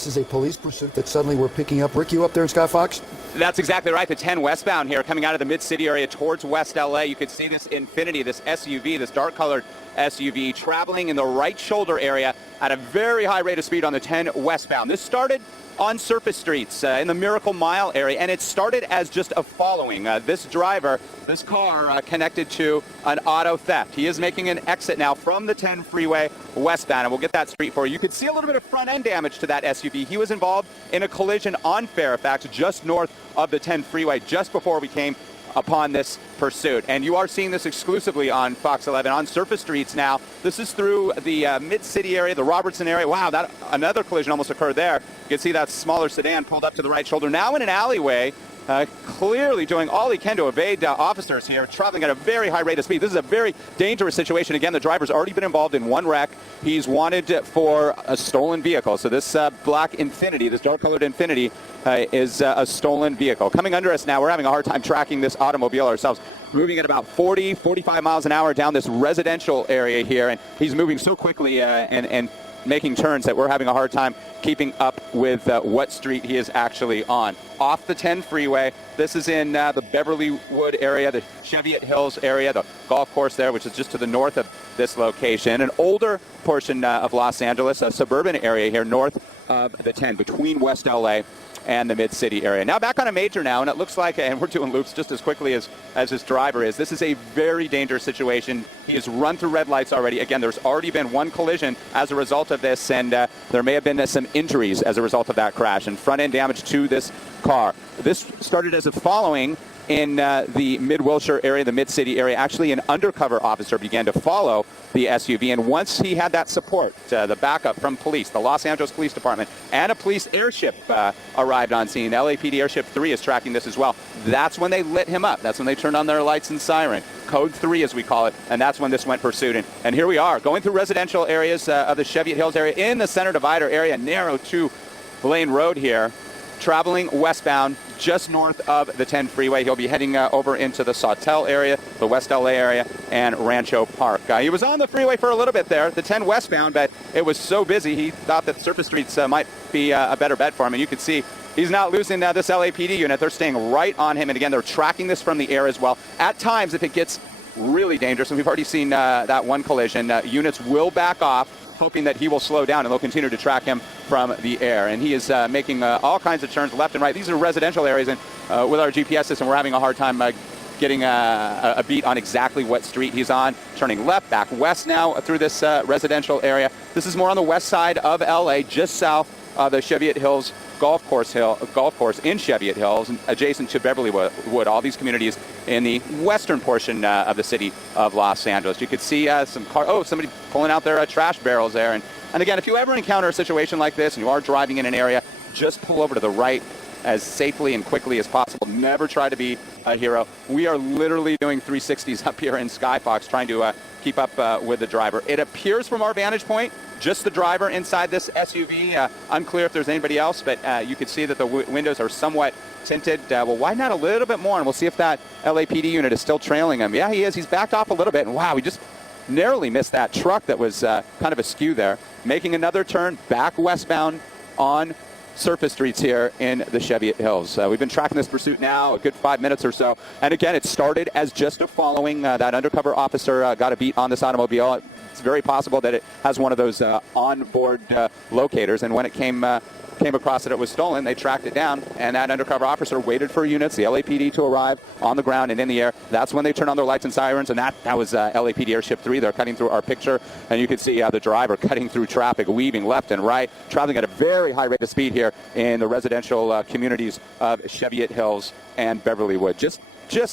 This is a police pursuit that suddenly we're picking up. Rick, you up there in Sky Fox? That's exactly right. The 10 westbound here coming out of the mid-city area towards West LA. You can see this Infiniti, this SUV, this dark-colored SUV traveling in the right shoulder area at a very high rate of speed on the 10 westbound. This started on surface streets in the Miracle Mile area, and it started as just a following. This driver, this car connected to an auto theft. He is making an exit now from the 10 freeway westbound, and we'll get that street for you. You could see a little bit of front-end damage to that SUV. He was involved in a collision on Fairfax just north of the 10 freeway just before we came upon this pursuit. And you are seeing this exclusively on Fox 11 on surface streets now. This is through the mid-city area, the Robertson area. Wow, that another collision almost occurred there. You can see that smaller sedan pulled up to the right shoulder. Now in an alleyway, clearly doing all he can to evade officers here, traveling at a very high rate of speed. This is a very dangerous situation. Again, the driver's already been involved in one wreck. He's wanted for a stolen vehicle. So this black Infiniti, this dark-colored Infiniti, is a stolen vehicle. Coming under us now, we're having a hard time tracking this automobile ourselves. Moving at about 40, 45 miles an hour down this residential area here, and he's moving so quickly and making turns that we're having a hard time keeping up with what street he is actually on. Off the 10 freeway, this is in the Beverlywood area, the Cheviot Hills area, the golf course there, which is just to the north of this location. An older portion of Los Angeles, a suburban area here north of the 10, between West LA and the mid-city area. Now back on a major now, and it looks like, and we're doing loops just as quickly as this driver is. This is a very dangerous situation. He has run through red lights already. Again, there's already been one collision as a result of this, and there may have been some injuries as a result of that crash and front-end damage to this car. This started as a following in the Mid-Wilshire area, the mid-city area. Actually, an undercover officer began to follow the SUV, and once he had that support, the backup from police, the Los Angeles Police Department, and a police airship arrived on scene. LAPD Airship 3 is tracking this as well. That's when they lit him up. That's when they turned on their lights and siren. Code 3, as we call it, and that's when this went pursuit. And here we are, going through residential areas of the Cheviot Hills area in the center divider area, narrow two-lane road here, traveling westbound just north of the 10 freeway. He'll be heading over into the Sawtelle area, the West LA area, and Rancho Park. He was on the freeway for a little bit there, the 10 westbound, but it was so busy he thought that surface streets might be a better bet for him. And you can see he's not losing this LAPD unit. They're staying right on him. And again, they're tracking this from the air as well. At times, if it gets really dangerous, and we've already seen that one collision, units will back off, hoping that he will slow down, and they'll continue to track him from the air. And he is making all kinds of turns left and right. These are residential areas, and with our GPS system, we're having a hard time getting a beat on exactly what street he's on. Turning left, back west now through this residential area. This is more on the west side of LA, just south of the Cheviot Hills golf course in Cheviot Hills, adjacent to Beverlywood. All these communities in the western portion of the city of Los Angeles. You could see some car. Oh, somebody pulling out their trash barrels there. And again, if you ever encounter a situation like this and you are driving in an area, just pull over to the right as safely and quickly as possible. Never try to be a hero. We are literally doing 360s up here in Skyfox, trying to keep up with the driver. It appears from our vantage point, just the driver inside this SUV. Unclear if there's anybody else, but you can see that the windows are somewhat tinted. We'll widen out a little bit more, and we'll see if that LAPD unit is still trailing him. Yeah, he is. He's backed off a little bit, and wow, we just narrowly missed that truck that was kind of askew there. Making another turn back westbound on surface streets here in the Cheviot Hills. We've been tracking this pursuit now a good 5 minutes or so. And again, it started as just a following. That undercover officer got a beat on this automobile. It's very possible that it has one of those onboard locators. And when it came across that it was stolen, they tracked it down, and that undercover officer waited for units, the LAPD, to arrive on the ground and in the air. That's when they turned on their lights and sirens, and that was LAPD Airship 3. They're cutting through our picture, and you can see the driver cutting through traffic, weaving left and right, traveling at a very high rate of speed here in the residential communities of Cheviot Hills and Beverlywood, just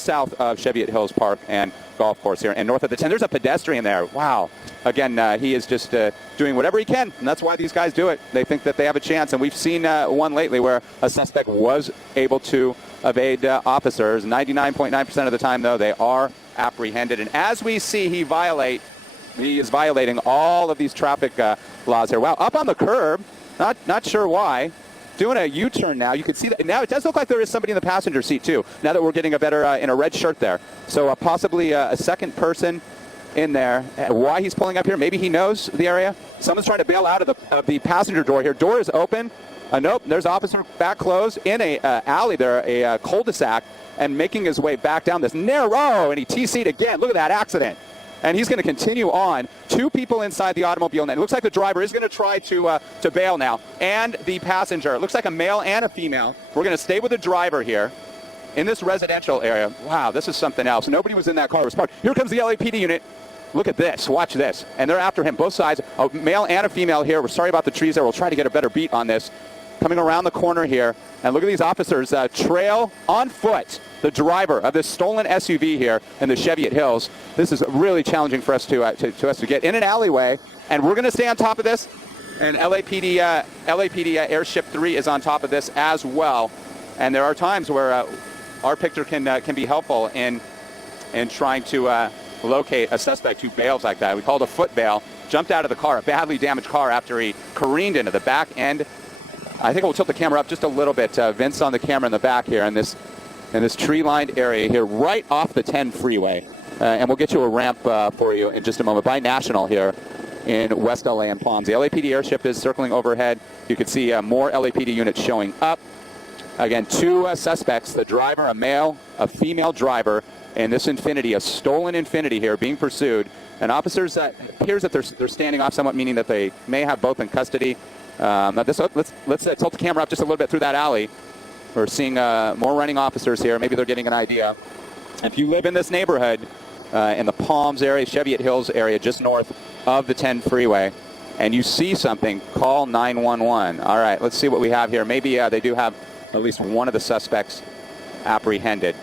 south of Cheviot Hills Park and golf course here, and north of the 10. There's a pedestrian there. Wow. Again, he is just doing whatever he can, and that's why these guys do it. They think that they have a chance, and we've seen one lately where a suspect was able to evade officers. 99.9% of the time, though, they are apprehended. And as we see, he is violating all of these traffic laws here. Wow, up on the curb, not sure why. Doing a U-turn now. You can see that now. It does look like there is somebody in the passenger seat too. Now that we're getting a better in a red shirt there, so possibly a second person in there. Why he's pulling up here? Maybe he knows the area. Someone's trying to bail out of the passenger door here. Door is open. Nope, there's officer back closed in a alley there, a cul-de-sac, and making his way back down this narrow, and he TC'd again. Look at that accident. And he's going to continue on. 2 people inside the automobile, and it looks like the driver is going to try to bail now. And the passenger, it looks like a male and a female. We're going to stay with the driver here in this residential area. Wow, this is something else. Nobody was in that car. It was parked. Here comes the LAPD unit. Look at this. Watch this. And they're after him, both sides. A male and a female here. We're sorry about the trees there. We'll try to get a better beat on this. Coming around the corner here. And look at these officers trail on foot the driver of this stolen SUV here in the Cheviot Hills. This is really challenging for us to get in an alleyway. And we're going to stay on top of this. And LAPD Airship 3 is on top of this as well. And there are times where our picture can be helpful in trying to locate a suspect who bails like that. We called a foot bail, jumped out of the car, a badly damaged car, after he careened into the back end. I think we'll tilt the camera up just a little bit. Vince on the camera in the back here in this tree-lined area here, right off the 10 freeway. And we'll get you a ramp for you in just a moment by National here in West LA and Palms. The LAPD airship is circling overhead. You can see more LAPD units showing up. Again, 2 suspects, the driver, a male, a female driver, and this Infiniti, a stolen Infiniti here, being pursued. And officers, it appears that they're standing off somewhat, meaning that they may have both in custody. Let's tilt the camera up just a little bit through that alley. We're seeing more running officers here. Maybe they're getting an idea. If you live in this neighborhood, in the Palms area, Cheviot Hills area, just north of the 10 freeway, and you see something, call 911. All right, let's see what we have here. Maybe they do have at least one of the suspects apprehended.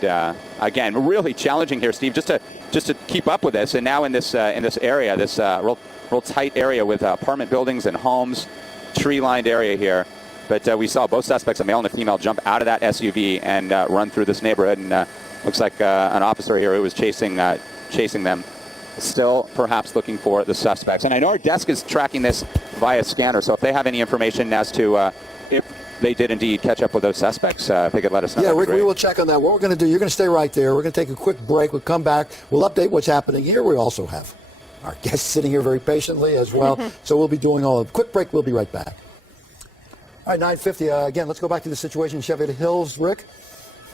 Again, really challenging here, Steve, just to keep up with this. And now in this area, this real tight area with apartment buildings and homes, tree-lined area here. But we saw both suspects, a male and a female, jump out of that SUV and run through this neighborhood. And looks like an officer here who was chasing them, still perhaps looking for the suspects. And I know our desk is tracking this via scanner, so if they have any information as to if they did indeed catch up with those suspects, if they could let us know. Yeah, Rick, we will check on that. What we're going to do, you're going to stay right there. We're going to take a quick break. We'll come back. We'll update what's happening here. We also have our guests sitting here very patiently as well. So we'll be doing all of it. Quick break. We'll be right back. All right, 9:50. Again, let's go back to the situation in Cheviot Hills. Rick?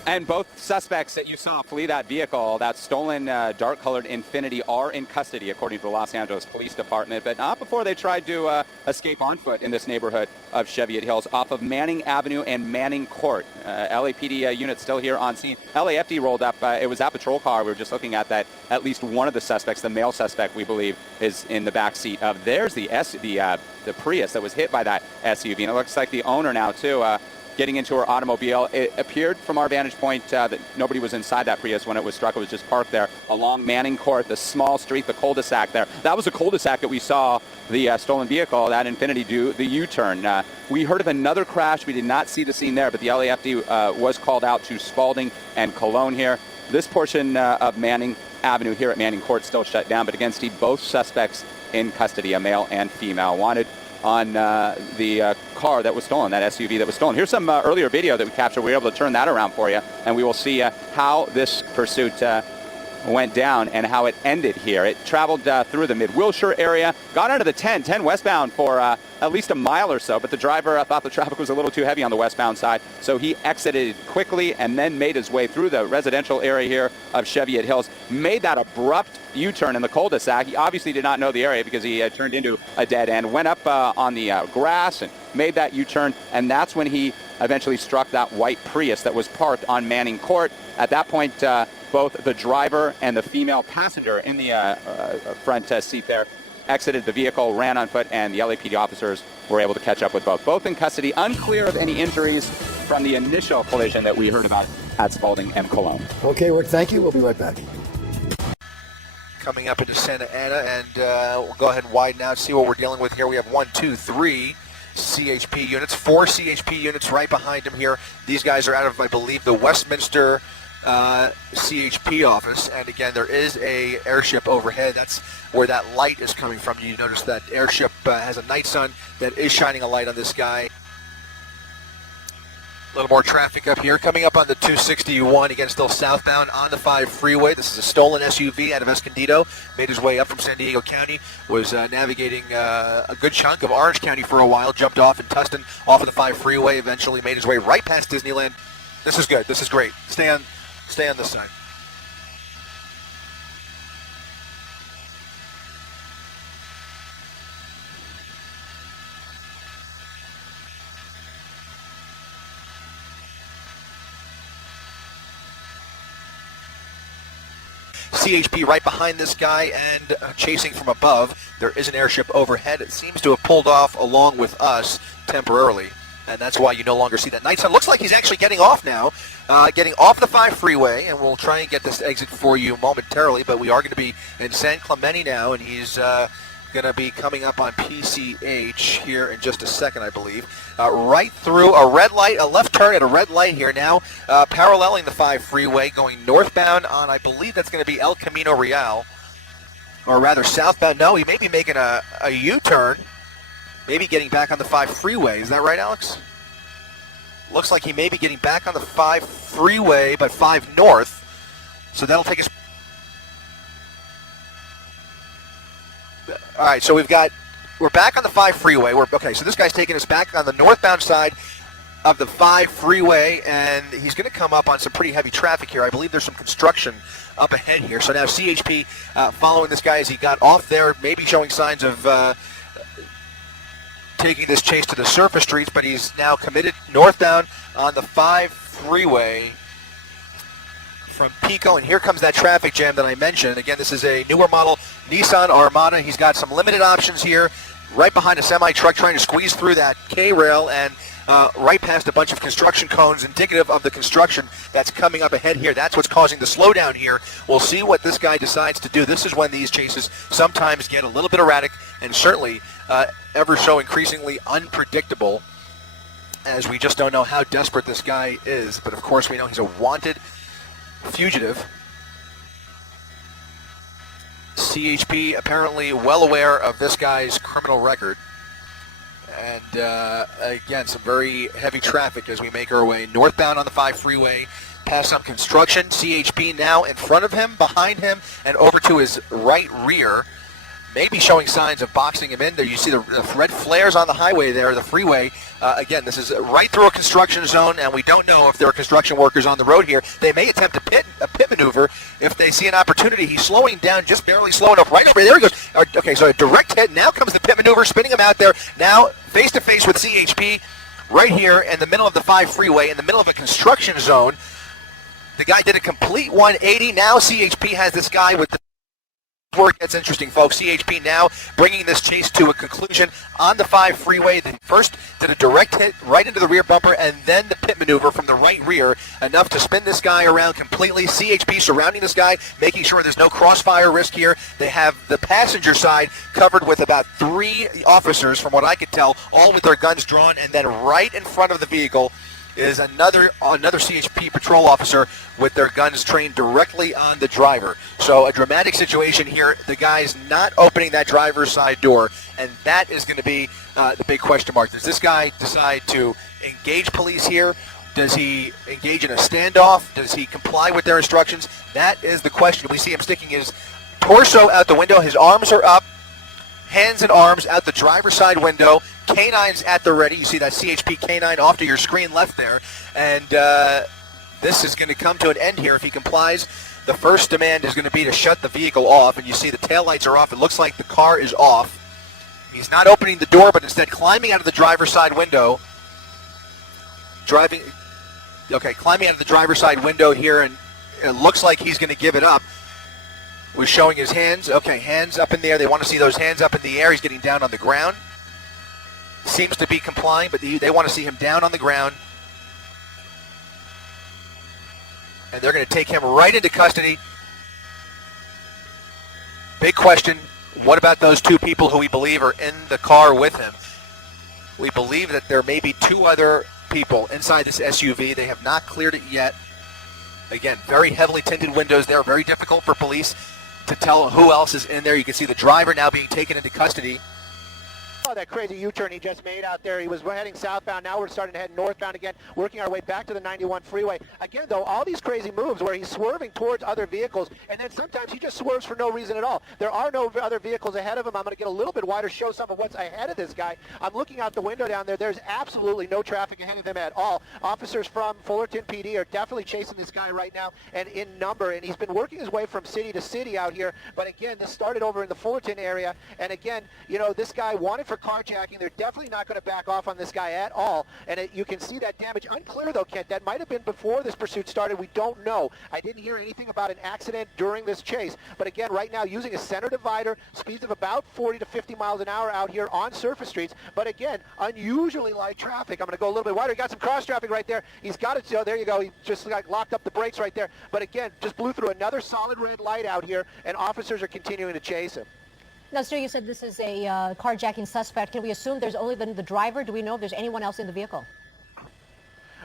And both suspects that you saw flee that vehicle, that stolen dark-colored Infiniti, are in custody, according to the Los Angeles Police Department, but not before they tried to escape on foot in this neighborhood of Cheviot Hills off of Manning Avenue and Manning Court. LAPD units still here on scene. LAFD rolled up. It was that patrol car. We were just looking at that. At least one of the suspects, the male suspect, we believe, is in the back seat of. There's the Prius that was hit by that SUV, and it looks like the owner now, too, getting into her automobile. It appeared from our vantage point that nobody was inside that Prius when it was struck. It was just parked there along Manning Court, the small street, the cul-de-sac there. That was a cul-de-sac that we saw the stolen vehicle, that Infiniti, do the U-turn. We heard of another crash. We did not see the scene there, but the LAFD was called out to Spalding and Cologne here. This portion of Manning Avenue here at Manning Court still shut down, but again, Steve, both suspects in custody, a male and female, wanted on the car that was stolen, that SUV that was stolen. Here's some earlier video that we captured. We were able to turn that around for you, and we will see how this pursuit went down and how it ended here. It traveled through the Mid-Wilshire area, got onto the 10 westbound for at least a mile or so, but the driver thought the traffic was a little too heavy on the westbound side, so he exited quickly and then made his way through the residential area here of Cheviot Hills, made that abrupt U-turn in the cul-de-sac. He obviously did not know the area because he had turned into a dead end, went up on the grass and made that U-turn, and that's when he eventually struck that white Prius that was parked on Manning Court. At that point, both the driver and the female passenger in the front seat there exited the vehicle, ran on foot, and the LAPD officers were able to catch up with both. Both in custody, unclear of any injuries from the initial collision that we heard about at Spalding and Cologne. Okay, Rick, thank you. We'll be right back. Coming up into Santa Ana, and we'll go ahead and widen out, see what we're dealing with here. We have 1, 2, 3 CHP units, 4 CHP units right behind him here. These guys are out of, I believe, the Westminster CHP office, and again, there is a airship overhead. That's where that light is coming from. You notice that airship has a night sun that is shining a light on this guy. A little more traffic up here. Coming up on the 261, again, still southbound on the 5 freeway. This is a stolen SUV out of Escondido. Made his way up from San Diego County. Was navigating a good chunk of Orange County for a while. Jumped off in Tustin off of the 5 freeway. Eventually made his way right past Disneyland. This is good. This is great. Stay on this side. CHP right behind this guy and chasing from above. There is an airship overhead. It seems to have pulled off along with us temporarily, and that's why you no longer see that night sun. Looks like he's actually getting off now, getting off the 5 freeway, and we'll try and get this exit for you momentarily, but we are going to be in San Clemente now, and he's going to be coming up on PCH here in just a second, I believe. Right through a red light, a left turn at a red light here now, paralleling the 5 freeway, going northbound on, I believe that's going to be El Camino Real, or rather southbound. No, he may be making a U-turn, maybe getting back on the 5 freeway. Is that right, Alex? Looks like he may be getting back on the 5 freeway, but 5 north, so that'll take us. All right, so we're back on the 5 freeway. Okay, so this guy's taking us back on the northbound side of the 5 freeway, and he's going to come up on some pretty heavy traffic here. I believe there's some construction up ahead here. So now CHP following this guy as he got off there, maybe showing signs of taking this chase to the surface streets, but he's now committed northbound on the 5 freeway from Pico, and here comes that traffic jam that I mentioned. Again, this is a newer model Nissan Armada. He's got some limited options here, right behind a semi-truck trying to squeeze through that K-rail and right past a bunch of construction cones indicative of the construction that's coming up ahead here. That's what's causing the slowdown here. We'll see what this guy decides to do. This is when these chases sometimes get a little bit erratic and certainly ever so increasingly unpredictable, as we just don't know how desperate this guy is. But of course we know he's a wanted fugitive. CHP apparently well aware of this guy's criminal record. And again, some very heavy traffic as we make our way northbound on the 5 freeway, past some construction. CHP now in front of him, behind him, and over to his right rear. Maybe showing signs of boxing him in there. You see the red flares on the highway there, the freeway. Again, this is right through a construction zone, and we don't know if there are construction workers on the road here. They may attempt a pit maneuver if they see an opportunity. He's slowing down, just barely slow enough. Right over there he goes. Okay, so a direct hit. Now comes the pit maneuver, spinning him out there. Now face-to-face with CHP right here in the middle of the 5 freeway, in the middle of a construction zone. The guy did a complete 180. Now CHP has this guy with the where it gets interesting, folks. CHP now bringing this chase to a conclusion on the 5 freeway. They first did a direct hit right into the rear bumper, and then the pit maneuver from the right rear, enough to spin this guy around completely. CHP surrounding this guy, making sure there's no crossfire risk here. They have the passenger side covered with about 3 officers, from what I could tell, all with their guns drawn, and then right in front of the vehicle is another CHP patrol officer with their guns trained directly on the driver. So a dramatic situation here. The guy's not opening that driver's side door, and that is going to be the big question mark. Does this guy decide to engage police here? Does he engage in a standoff? Does he comply with their instructions? That is the question. We see him sticking his torso out the window. His arms are up, hands and arms out the driver's side window. Canines at the ready. You see that CHP canine off to your screen left there. And this is going to come to an end here if he complies. The first demand is going to be to shut the vehicle off. And you see the taillights are off. It looks like the car is off. He's not opening the door, but instead climbing out of the driver's side window. Climbing out of the driver's side window here, and it looks like he's going to give it up. Was showing his hands. Okay, hands up in the air. They want to see those hands up in the air. He's getting down on the ground. Seems to be complying, but they want to see him down on the ground. And they're going to take him right into custody. Big question, what about those 2 people who we believe are in the car with him? We believe that there may be 2 other people inside this SUV. They have not cleared it yet. Again, very heavily tinted windows there. Very difficult for police to tell who else is in there. You can see the driver now being taken into custody. saw that crazy U-turn he just made out there. He was heading southbound. Now we're starting to head northbound again, working our way back to the 91 freeway. Again, though, all these crazy moves where he's swerving towards other vehicles, and then sometimes he just swerves for no reason at all. There are no other vehicles ahead of him. I'm going to get a little bit wider, show some of what's ahead of this guy. I'm looking out the window down there. There's absolutely no traffic ahead of him at all. Officers from Fullerton PD are definitely chasing this guy right now, and in number, and he's been working his way from city to city out here. But again, this started over in the Fullerton area, and again, you know, this guy wanted for carjacking. They're definitely not going to back off on this guy at all, and you can see that damage. Unclear though, Kent, that might have been before this pursuit started. We don't know. I didn't hear anything about an accident during this chase, but again, right now using a center divider, speeds of about 40 to 50 miles an hour out here on surface streets, but again, unusually light traffic. I'm going to go a little bit wider. He got some cross traffic right there. He's got it. So there you go. He just locked up the brakes right there, but again, just blew through another solid red light out here, and officers are continuing to chase him. Now, Stu, you said this is a carjacking suspect. Can we assume there's only been the driver? Do we know if there's anyone else in the vehicle?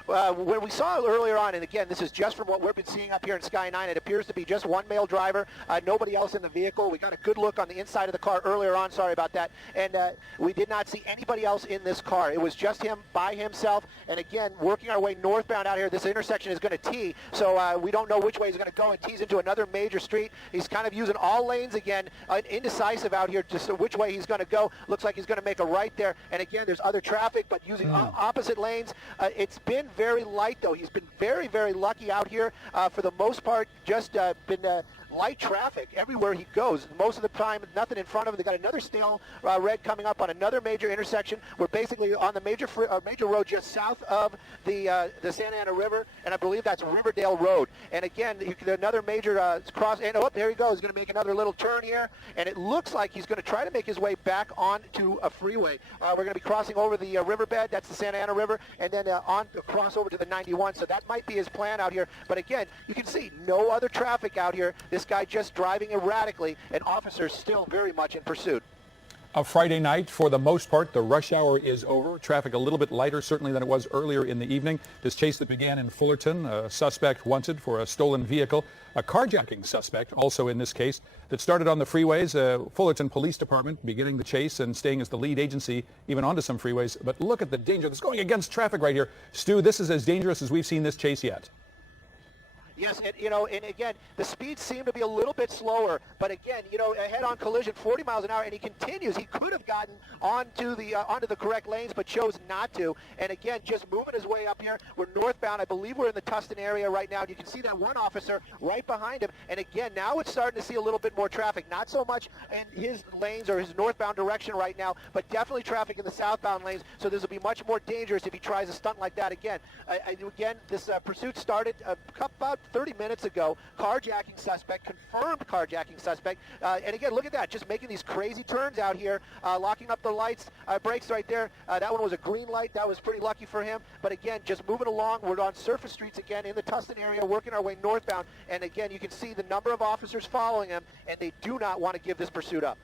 When we saw earlier on, and again, this is just from what we've been seeing up here in Sky 9, it appears to be just one male driver, nobody else in the vehicle. We got a good look on the inside of the car earlier on, sorry about that, and we did not see anybody else in this car. It was just him by himself, and again, working our way northbound out here. This intersection is going to tee, so we don't know which way he's going to go. It tees into another major street. He's kind of using all lanes again, indecisive out here, just which way he's going to go. Looks like he's going to make a right there, and again, there's other traffic, but using opposite lanes. It's been very light, though. He's been very, very lucky out here. For the most part, just been light traffic everywhere he goes. Most of the time, nothing in front of him. They got another stale red coming up on another major intersection. We're basically on the major road just south of the Santa Ana River, and I believe that's Riverdale Road. And again, another major cross. And oh, there he goes. He's going to make another little turn here, and it looks like he's going to try to make his way back onto a freeway. We're going to be crossing over the riverbed. That's the Santa Ana River, and then cross over to the 91. So that might be his plan out here. But again, you can see no other traffic out here. This guy just driving erratically, and officers still very much in pursuit. A Friday night, for the most part, the rush hour is over. Traffic a little bit lighter, certainly, than it was earlier in the evening. This chase that began in Fullerton, a suspect wanted for a stolen vehicle, a carjacking suspect, also in this case, that started on the freeways. Fullerton Police Department beginning the chase and staying as the lead agency, even onto some freeways. But look at the danger that's going against traffic right here. Stu, this is as dangerous as we've seen this chase yet. Yes, and, and again, the speeds seem to be a little bit slower, but again, a head-on collision, 40 miles an hour, and he continues. He could have gotten onto the correct lanes, but chose not to. And again, just moving his way up here. We're northbound. I believe we're in the Tustin area right now, and you can see that one officer right behind him. And again, now it's starting to see a little bit more traffic. Not so much in his lanes or his northbound direction right now, but definitely traffic in the southbound lanes. So this will be much more dangerous if he tries a stunt like that again. Again, this pursuit started about 30 minutes ago. Carjacking suspect, confirmed carjacking suspect. And again, look at that, just making these crazy turns out here, locking up the lights, brakes right there. That one was a green light. That was pretty lucky for him. But again, just moving along. We're on surface streets again in the Tustin area, working our way northbound. And again, you can see the number of officers following him, and they do not want to give this pursuit up.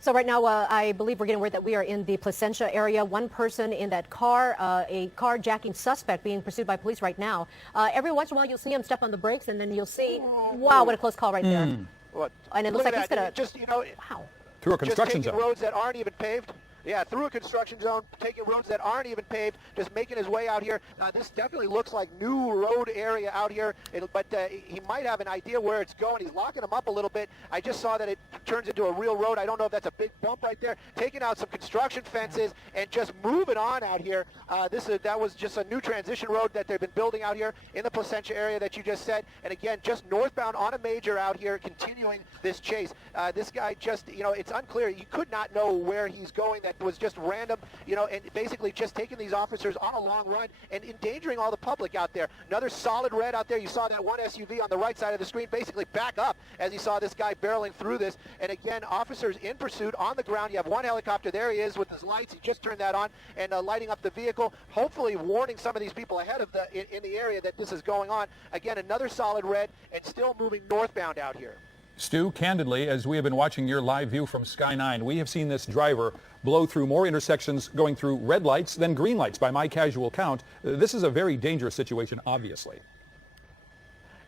So right now, I believe we're getting word that we are in the Placentia area. One person in that car, a carjacking suspect being pursued by police right now. Every once in a while, you'll see him step on the brakes, and then you'll see, wow, what a close call right there. What? And it looks like he's going to, just, wow. Through a construction just taking zone. roads that aren't even paved. Yeah, through a construction zone, taking roads that aren't even paved, just making his way out here. This definitely looks like new road area out here, but he might have an idea where it's going. He's locking them up a little bit. I just saw that it turns into a real road. I don't know if that's a big bump right there. Taking out some construction fences and just moving on out here. That was just a new transition road that they've been building out here in the Placentia area that you just said. And again, just northbound on a major out here, continuing this chase. This guy just, it's unclear. You could not know where he's going. That was just random, and basically just taking these officers on a long run and endangering all the public out there. Another solid red out there. You saw that one SUV on the right side of the screen basically back up as he saw this guy barreling through this. And again, officers in pursuit on the ground. You have one helicopter. There he is with his lights. He just turned that on and lighting up the vehicle, hopefully warning some of these people ahead of in the area that this is going on. Again, another solid red and still moving northbound out here. Stu, candidly, as we have been watching your live view from Sky 9, we have seen this driver blow through more intersections going through red lights than green lights by my casual count. This is a very dangerous situation, obviously.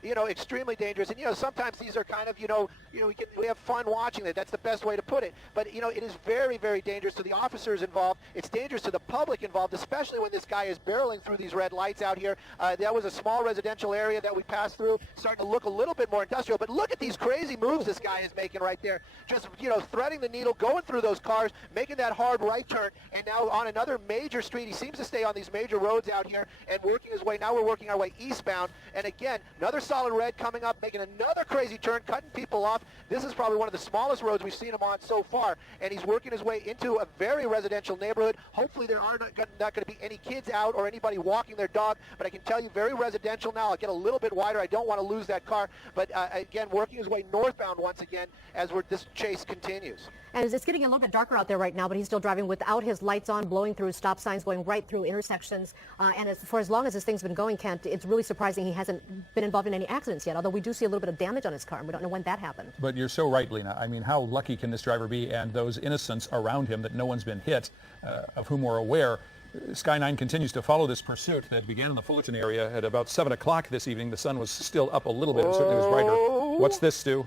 extremely dangerous. And, sometimes these are kind of, we have fun watching it. That's the best way to put it. But, it is very, very dangerous to the officers involved. It's dangerous to the public involved, especially when this guy is barreling through these red lights out here. That was a small residential area that we passed through, starting to look a little bit more industrial. But look at these crazy moves this guy is making right there. Just, threading the needle, going through those cars, making that hard right turn, and now on another major street. He seems to stay on these major roads out here and working his way. Now we're working our way eastbound. And again, another solid red coming up, making another crazy turn, cutting people off. This is probably one of the smallest roads we've seen him on so far. And he's working his way into a very residential neighborhood. Hopefully there are not going to be any kids out or anybody walking their dog. But I can tell you, very residential now. I'll get a little bit wider. I don't want to lose that car. But again, working his way northbound once again as this chase continues. And it's getting a little bit darker out there right now, but he's still driving without his lights on, blowing through stop signs, going right through intersections. And for as long as this thing's been going, Kent, it's really surprising he hasn't been involved in any accidents yet, although we do see a little bit of damage on his car, and we don't know when that happened. But you're so right, Lena. I mean, how lucky can this driver be, and those innocents around him that no one's been hit, of whom we're aware. Sky 9 continues to follow this pursuit that began in the Fullerton area at about 7 o'clock this evening. The sun was still up a little bit. It certainly was brighter. What's this, Stu?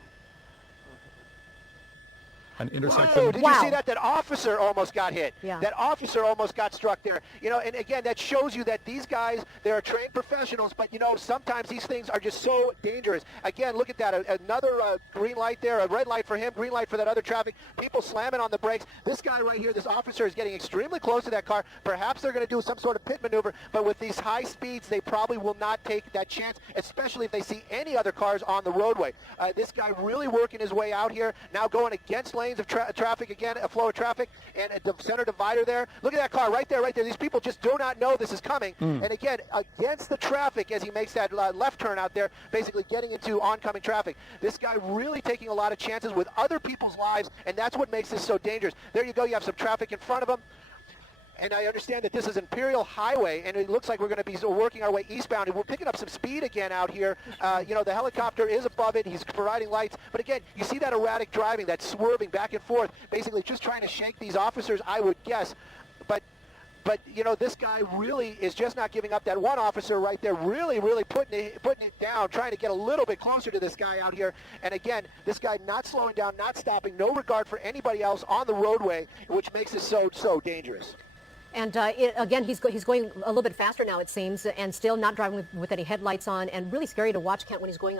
An intersection. Whoa, did you see that? That officer almost got hit. Yeah. That officer almost got struck there. And again, that shows you that these guys, they're trained professionals, but sometimes these things are just so dangerous. Again, look at that. Another green light there, a red light for him, green light for that other traffic. People slamming on the brakes. This guy right here, this officer is getting extremely close to that car. Perhaps they're going to do some sort of pit maneuver, but with these high speeds, they probably will not take that chance, especially if they see any other cars on the roadway. This guy really working his way out here, now going against lanes of traffic again, a flow of traffic, and a center divider there. Look at that car right there, right there. These people just do not know this is coming. And again, against the traffic as he makes that left turn out there, basically getting into oncoming traffic. This guy really taking a lot of chances with other people's lives, and that's what makes this so dangerous. There you go. You have some traffic in front of him. And I understand that this is Imperial Highway, and it looks like we're going to be working our way eastbound, and we're picking up some speed again out here. The helicopter is above it. He's providing lights. But again, you see that erratic driving, that swerving back and forth, basically just trying to shake these officers, I would guess. But this guy really is just not giving up. That one officer right there really, really putting it down, trying to get a little bit closer to this guy out here. And again, this guy not slowing down, not stopping, no regard for anybody else on the roadway, which makes it so dangerous. And again, he's going a little bit faster now, it seems, and still not driving with any headlights on, and really scary to watch, Kent, when he's going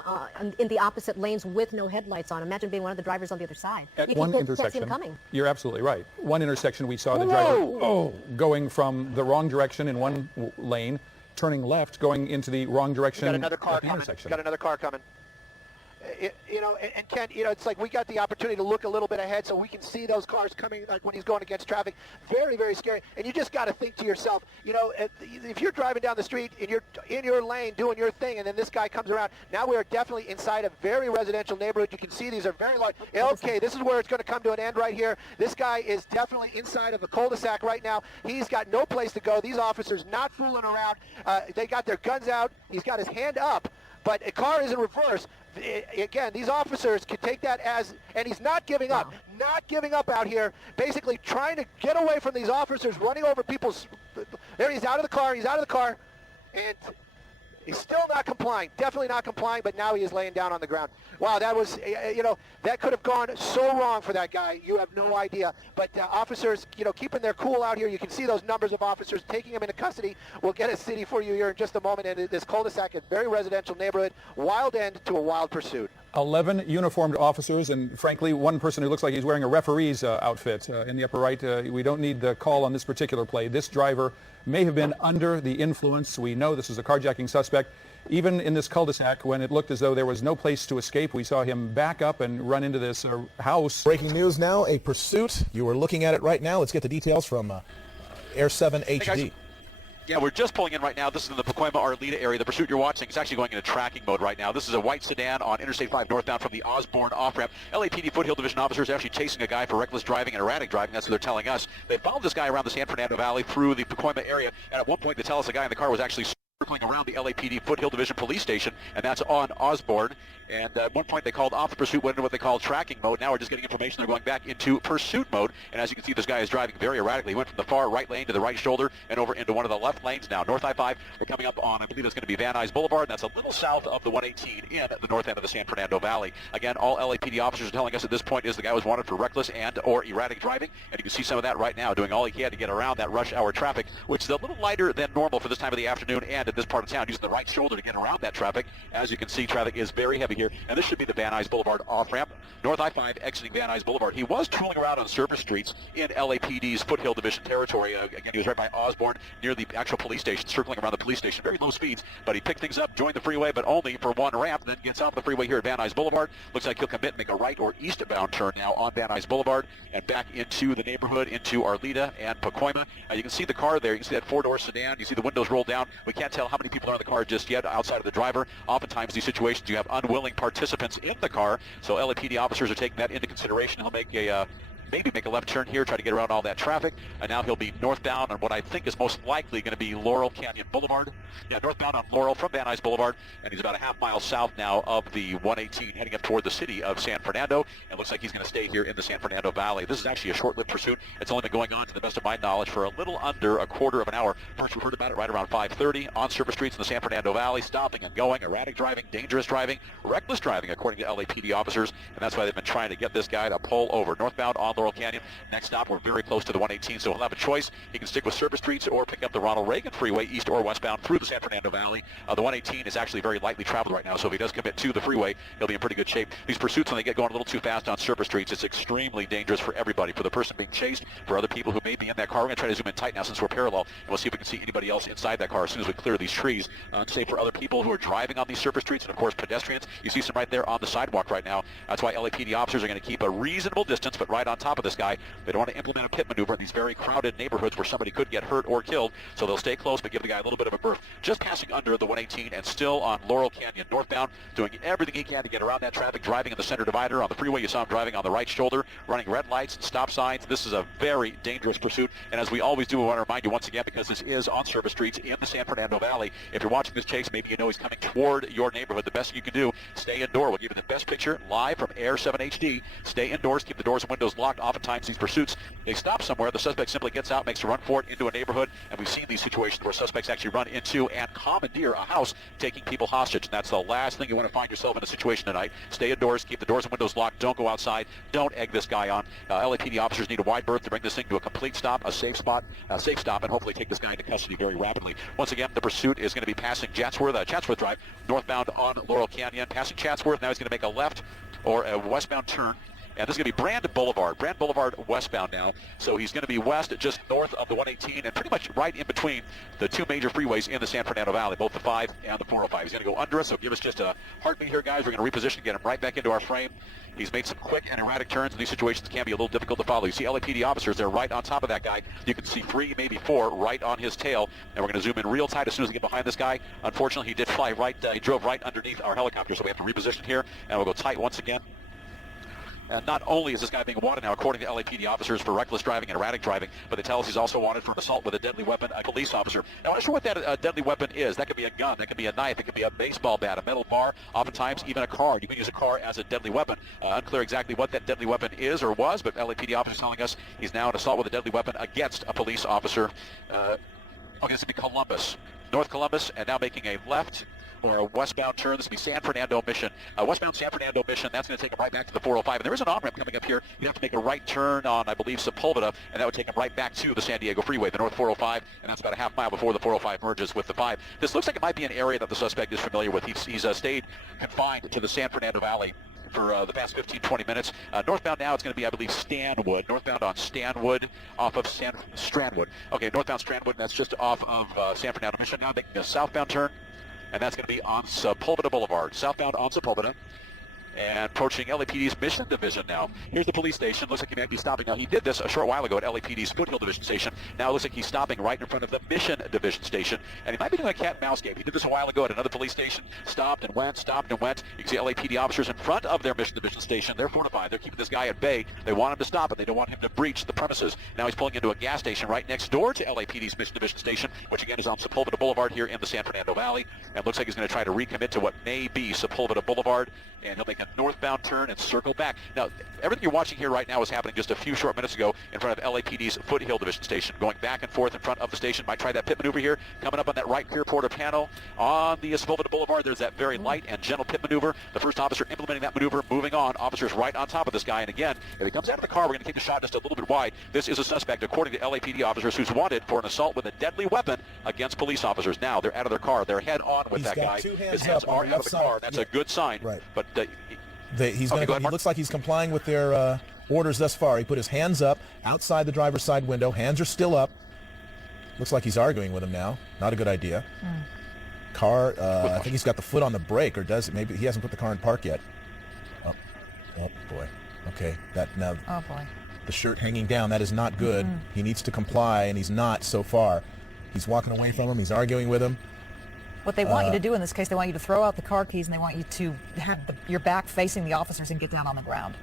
in the opposite lanes with no headlights on. Imagine being one of the drivers on the other side. At one intersection, can't see him coming. You're absolutely right. One intersection, we saw the driver going from the wrong direction in one lane, turning left, going into the wrong direction Got another car at the coming. intersection. Got another car coming. And Kent, it's like we got the opportunity to look a little bit ahead so we can see those cars coming, like when he's going against traffic. Very, very scary. And you just got to think to yourself, if you're driving down the street and you're in your lane doing your thing, and then this guy comes around, now we are definitely inside a very residential neighborhood. You can see these are very large. Okay, this is where it's going to come to an end right here. This guy is definitely inside of a cul-de-sac right now. He's got no place to go. These officers not fooling around. They got their guns out. He's got his hand up. But a car is in reverse. Again, these officers can take that as, and he's not giving up. Not giving up out here, basically trying to get away from these officers, running over people's, there he's out of the car, and he's still not complying, definitely not complying, but now he is laying down on the ground. Wow, that was, that could have gone so wrong for that guy. You have no idea. But officers, keeping their cool out here. You can see those numbers of officers taking him into custody. We'll get a city for you here in just a moment. And this cul-de-sac, a very residential neighborhood, wild end to a wild pursuit. 11 uniformed officers, and frankly, one person who looks like he's wearing a referee's outfit in the upper right. We don't need the call on this particular play. This driver may have been under the influence. We know this is a carjacking suspect. Even in this cul-de-sac, when it looked as though there was no place to escape, we saw him back up and run into this house. Breaking news now, a pursuit. You are looking at it right now. Let's get the details from Air 7 HD. Hey, yeah, we're just pulling in right now. This is in the Pacoima-Arleta area. The pursuit you're watching is actually going into tracking mode right now. This is a white sedan on Interstate 5 northbound from the Osborne off-ramp. LAPD Foothill Division officers are actually chasing a guy for reckless driving and erratic driving. That's what they're telling us. They followed this guy around the San Fernando Valley through the Pacoima area, and at one point they tell us a guy in the car was actually circling around the LAPD Foothill Division Police Station, and that's on Osborne. And at one point they called off the pursuit, went into what they call tracking mode. Now we're just getting information they're going back into pursuit mode. And as you can see, this guy is driving very erratically. He went from the far right lane to the right shoulder and over into one of the left lanes now. North I-5, they're coming up on, I believe it's going to be Van Nuys Boulevard. That's a little south of the 118 in the north end of the San Fernando Valley. Again, all LAPD officers are telling us at this point is the guy was wanted for reckless and or erratic driving. And you can see some of that right now, doing all he can to get around that rush hour traffic, which is a little lighter than normal for this time of the afternoon and at this part of town, using the right shoulder to get around that traffic. As you can see, traffic is very heavy here, and this should be the Van Nuys Boulevard off-ramp. North I-5 exiting Van Nuys Boulevard. He was tooling around on surface streets in LAPD's Foothill Division territory. Again, he was right by Osborne, near the actual police station, circling around the police station. Very low speeds, but he picked things up, joined the freeway, but only for one ramp, then gets off the freeway here at Van Nuys Boulevard. Looks like he'll commit and make a right or eastbound turn now on Van Nuys Boulevard and back into the neighborhood, into Arleta and Pacoima. You can see the car there. You can see that four-door sedan. You see the windows rolled down. We can't tell how many people are in the car just yet outside of the driver. Oftentimes, these situations, you have unwilling participants in the car, so LAPD officers are taking that into consideration. He'll make a maybe make a left turn here, try to get around all that traffic. And now he'll be northbound on what I think is most likely going to be Laurel Canyon Boulevard. Yeah, northbound on Laurel from Van Nuys Boulevard. And he's about a half-mile south now of the 118, heading up toward the city of San Fernando. And looks like he's going to stay here in the San Fernando Valley. This is actually a short-lived pursuit. It's only been going on, to the best of my knowledge, for a little under a quarter of an hour. First, we heard about it right around 5:30 on surface streets in the San Fernando Valley, stopping and going, erratic driving, dangerous driving, reckless driving, according to LAPD officers. And that's why they've been trying to get this guy to pull over. Northbound on Laurel Canyon. Next stop, we're very close to the 118, so he'll have a choice. He can stick with surface streets or pick up the Ronald Reagan Freeway east or westbound through the San Fernando Valley. The 118 is actually very lightly traveled right now, so if he does commit to the freeway, he'll be in pretty good shape. These pursuits, when they get going a little too fast on surface streets, it's extremely dangerous for everybody, for the person being chased, for other people who may be in that car. We're going to try to zoom in tight now since we're parallel, and we'll see if we can see anybody else inside that car as soon as we clear these trees. Same for other people who are driving on these surface streets, and of course pedestrians. You see some right there on the sidewalk right now. That's why LAPD officers are going to keep a reasonable distance, but right on top of this guy. They don't want to implement a pit maneuver in these very crowded neighborhoods where somebody could get hurt or killed, so they'll stay close but give the guy a little bit of a berth. Just passing under the 118 and still on Laurel Canyon northbound, doing everything he can to get around that traffic, driving in the center divider. On the freeway, you saw him driving on the right shoulder, running red lights and stop signs. This is a very dangerous pursuit, and as we always do, we want to remind you once again, because this is on surface streets in the San Fernando Valley, if you're watching this chase, maybe you know he's coming toward your neighborhood. The best you can do, stay indoor. We'll give you the best picture live from Air 7 HD. Stay indoors, keep the doors and windows locked. Oftentimes, these pursuits, they stop somewhere. The suspect simply gets out, makes a run for it into a neighborhood, and we've seen these situations where suspects actually run into and commandeer a house, taking people hostage. And that's the last thing you want to find yourself in a situation tonight. Stay indoors, keep the doors and windows locked, don't go outside, don't egg this guy on. LAPD officers need a wide berth to bring this thing to a complete stop, a safe stop, and hopefully take this guy into custody very rapidly. Once again, the pursuit is going to be passing Chatsworth Drive, northbound on Laurel Canyon, passing Chatsworth. Now he's going to make a left or a westbound turn. And this is going to be Brand Boulevard westbound now. So he's going to be west, just north of the 118, and pretty much right in between the two major freeways in the San Fernando Valley, both the 5 and the 405. He's going to go under us, so give us just a heartbeat here, guys. We're going to reposition, get him right back into our frame. He's made some quick and erratic turns, and these situations can be a little difficult to follow. You see LAPD officers, they're right on top of that guy. You can see 3, maybe 4 right on his tail, and we're going to zoom in real tight as soon as we get behind this guy. Unfortunately, he did fly right, he drove right underneath our helicopter, so we have to reposition here, and we'll go tight once again. And not only is this guy being wanted now, according to LAPD officers, for reckless driving and erratic driving, but they tell us he's also wanted for an assault with a deadly weapon, a police officer. Now, I'm not sure what that deadly weapon is. That could be a gun, that could be a knife, it could be a baseball bat, a metal bar, oftentimes even a car. You can use a car as a deadly weapon. Unclear exactly what that deadly weapon is or was, but LAPD officers telling us he's now an assault with a deadly weapon against a police officer. Okay, this would be Columbus, North Columbus, and now making a left or a westbound turn. This will be San Fernando Mission. Westbound San Fernando Mission, that's going to take him right back to the 405. And there is an on-ramp coming up here. You have to make a right turn on, I believe, Sepulveda, and that would take him right back to the San Diego Freeway, the North 405, and that's about a half mile before the 405 merges with the 5. This looks like it might be an area that the suspect is familiar with. He's stayed confined to the San Fernando Valley for the past 15, 20 minutes. Northbound now, it's going to be, I believe, Stanwood. Northbound on Stanwood, off of Strandwood. Okay, northbound Strandwood, and that's just off of San Fernando Mission. Now making a southbound turn, and that's going to be on Sepulveda Boulevard. Southbound on Sepulveda. and approaching LAPD's Mission Division now. Here's the police station. Looks like he might be stopping. Now, he did this a short while ago at LAPD's Foothill Division Station. Now it looks like he's stopping right in front of the Mission Division Station. And he might be doing a cat and mouse game. He did this a while ago at another police station. Stopped and went, stopped and went. You can see LAPD officers in front of their Mission Division Station. They're fortified. They're keeping this guy at bay. They want him to stop, but they don't want him to breach the premises. Now he's pulling into a gas station right next door to LAPD's Mission Division Station, which again is on Sepulveda Boulevard here in the San Fernando Valley. And looks like he's going to try to recommit to what may be Sepulveda Boulevard, and he'll make a northbound turn and circle back. Now, everything you're watching here right now is happening just a few short minutes ago in front of LAPD's Foothill Division Station, going back and forth in front of the station. Might try that pit maneuver here, coming up on that right rear quarter panel on the Sepulveda Boulevard. There's that very light and gentle pit maneuver. The first officer implementing that maneuver, moving on. Officer's right on top of this guy, and again, if he comes out of the car, we're going to take the shot just a little bit wide. This is a suspect, according to LAPD officers, who's wanted for an assault with a deadly weapon against police officers. Now, they're out of their car. They're head on with that guy. His hands are out of the car. That's a good sign. Right. But he looks like he's complying with their orders thus far. He put his hands up outside the driver's side window. Hands are still up. Looks like he's arguing with him now. Not a good idea. Car, I think he's got the foot on the brake, or does it? Maybe he hasn't put the car in park yet. Oh boy. Okay, now. Oh boy. The shirt hanging down, that is not good. He needs to comply, and he's not so far. He's walking away from him. He's arguing with him. What they want you to do in this case, they want you to throw out the car keys, and they want you to have your back facing the officers and get down on the ground.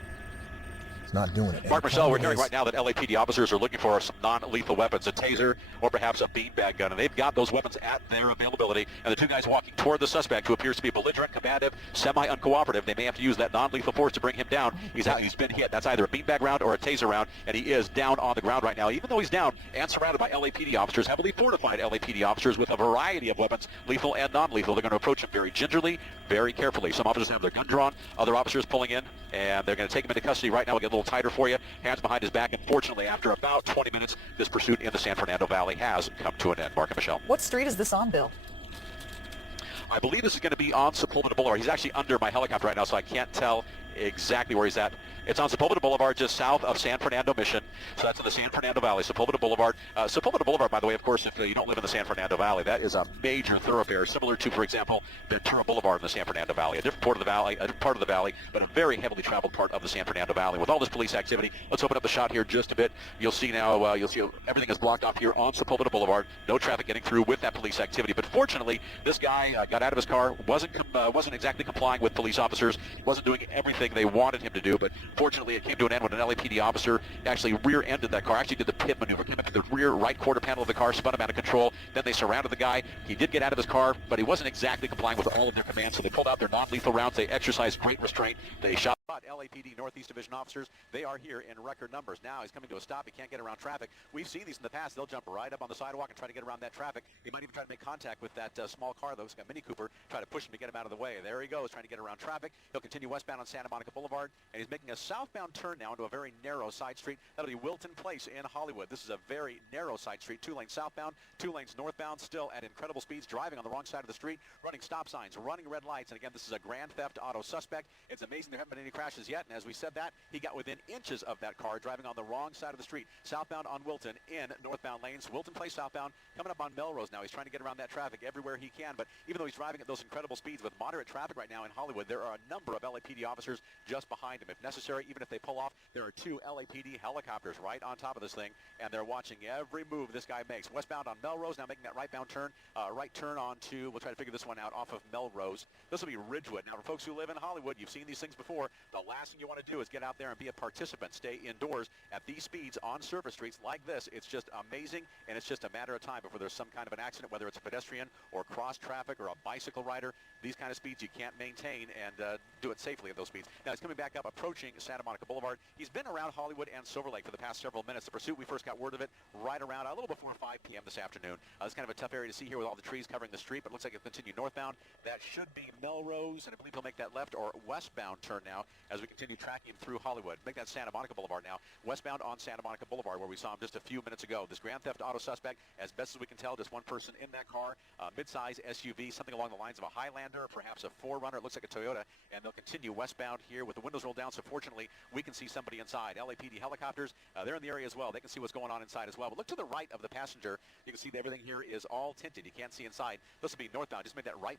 He's not doing it. Mark Michelle, we're hearing right now that LAPD officers are looking for some non-lethal weapons, a taser or perhaps a beanbag gun, and they've got those weapons at their availability. And the two guys walking toward the suspect, who appears to be belligerent, combative, semi-uncooperative, they may have to use that non-lethal force to bring him down. He's out. He's been hit. That's either a beanbag round or a taser round, and he is down on the ground right now. Even though he's down and surrounded by LAPD officers, heavily fortified LAPD officers with a variety of weapons, lethal and non-lethal, they're going to approach him very gingerly, very carefully. Some officers have their gun drawn, other officers pulling in, and they're going to take him into custody right now. We'll get a little tighter for you. Hands behind his back, and fortunately, after about 20 minutes, this pursuit in the San Fernando Valley has come to an end. Mark and Michelle. What street is this on, Bill? I believe this is going to be on Sepulveda Boulevard. He's actually under my helicopter right now, so I can't tell exactly where he's at. It's on Sepulveda Boulevard, just south of San Fernando Mission. So that's in the San Fernando Valley, Sepulveda Boulevard. Sepulveda Boulevard, by the way, of course, if you don't live in the San Fernando Valley, that is a major thoroughfare, similar to, for example, Ventura Boulevard in the San Fernando Valley, a different part of the valley, but a very heavily traveled part of the San Fernando Valley. With all this police activity, let's open up the shot here just a bit. You'll see now, everything is blocked off here on Sepulveda Boulevard. No traffic getting through with that police activity. But fortunately, this guy got out of his car, wasn't exactly complying with police officers, wasn't doing everything they wanted him to do, but fortunately it came to an end when an LAPD officer actually rear-ended that car, actually did the pit maneuver, came up to the rear right quarter panel of the car, spun him out of control. Then they surrounded the guy. He did get out of his car, but he wasn't exactly complying with all of their commands, so they pulled out their non-lethal rounds. They exercised great restraint. They shot LAPD Northeast Division officers. They are here in record numbers. Now he's coming to a stop. He can't get around traffic. We've seen these in the past. They'll jump right up on the sidewalk and try to get around that traffic. He might even try to make contact with that small car, though. It's got Mini Cooper, try to push him to get him out of the way. There he goes, trying to get around traffic. He'll continue westbound on Santa Monica Boulevard, and he's making a southbound turn now into a very narrow side street. That'll be Wilton Place in Hollywood. This is a very narrow side street, 2 lanes southbound, 2 lanes northbound, still at incredible speeds, driving on the wrong side of the street, running stop signs, running red lights. And again, this is a grand theft auto suspect. It's amazing there haven't been any crashes yet, and as we said that, he got within inches of that car, driving on the wrong side of the street, southbound on Wilton in northbound lanes. Wilton Place southbound, coming up on Melrose now. He's trying to get around that traffic everywhere he can, but even though he's driving at those incredible speeds with moderate traffic right now in Hollywood, there are a number of LAPD officers just behind him. If necessary, even if they pull off, there are 2 LAPD helicopters right on top of this thing, and they're watching every move this guy makes. Westbound on Melrose, now making that right turn onto, we'll try to figure this one out, off of Melrose. This will be Ridgewood. Now, for folks who live in Hollywood, you've seen these things before. The last thing you want to do is get out there and be a participant. Stay indoors at these speeds on surface streets like this. It's just amazing, and it's just a matter of time before there's some kind of an accident, whether it's a pedestrian or cross traffic or a bicycle rider. These kind of speeds you can't maintain and do it safely at those speeds. Now, he's coming back up, approaching Santa Monica Boulevard. He's been around Hollywood and Silver Lake for the past several minutes. The pursuit, we first got word of it right around a little before 5 p.m. this afternoon. It's kind of a tough area to see here with all the trees covering the street, but it looks like it'll continue northbound. That should be Melrose, and I believe he'll make that left or westbound turn now as we continue tracking him through Hollywood. Make that Santa Monica Boulevard now. Westbound on Santa Monica Boulevard, where we saw him just a few minutes ago. This grand theft auto suspect, as best as we can tell, just one person in that car, mid-size SUV, something along the lines of a Highlander, perhaps a 4Runner. It looks like a Toyota, and they'll continue westbound here with the windows rolled down, so fortunately we can see somebody inside. LAPD helicopters, they're in the area as well. They can see what's going on inside as well. But look to the right of the passenger. You can see that everything here is all tinted. You can't see inside. This will be northbound. Just made that right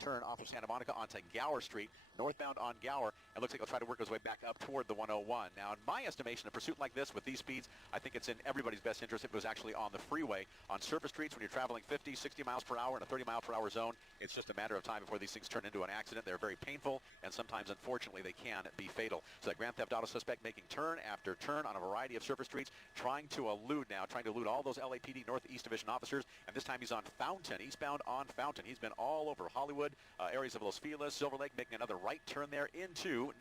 turn off of Santa Monica onto Gower Street, northbound on Gower, and looks like he'll try to work his way back up toward the 101. Now, in my estimation, a pursuit like this with these speeds, I think it's in everybody's best interest if it was actually on the freeway. On surface streets, when you're traveling 50, 60 miles per hour in a 30-mile-per-hour zone, it's just a matter of time before these things turn into an accident. They're very painful, and sometimes, unfortunately, they can be fatal. So that grand theft auto suspect making turn after turn on a variety of surface streets, trying to elude all those LAPD Northeast Division officers, and this time he's on Fountain, eastbound on Fountain. He's been all over Hollywood, areas of Los Feliz, Silver Lake, making another right turn there into,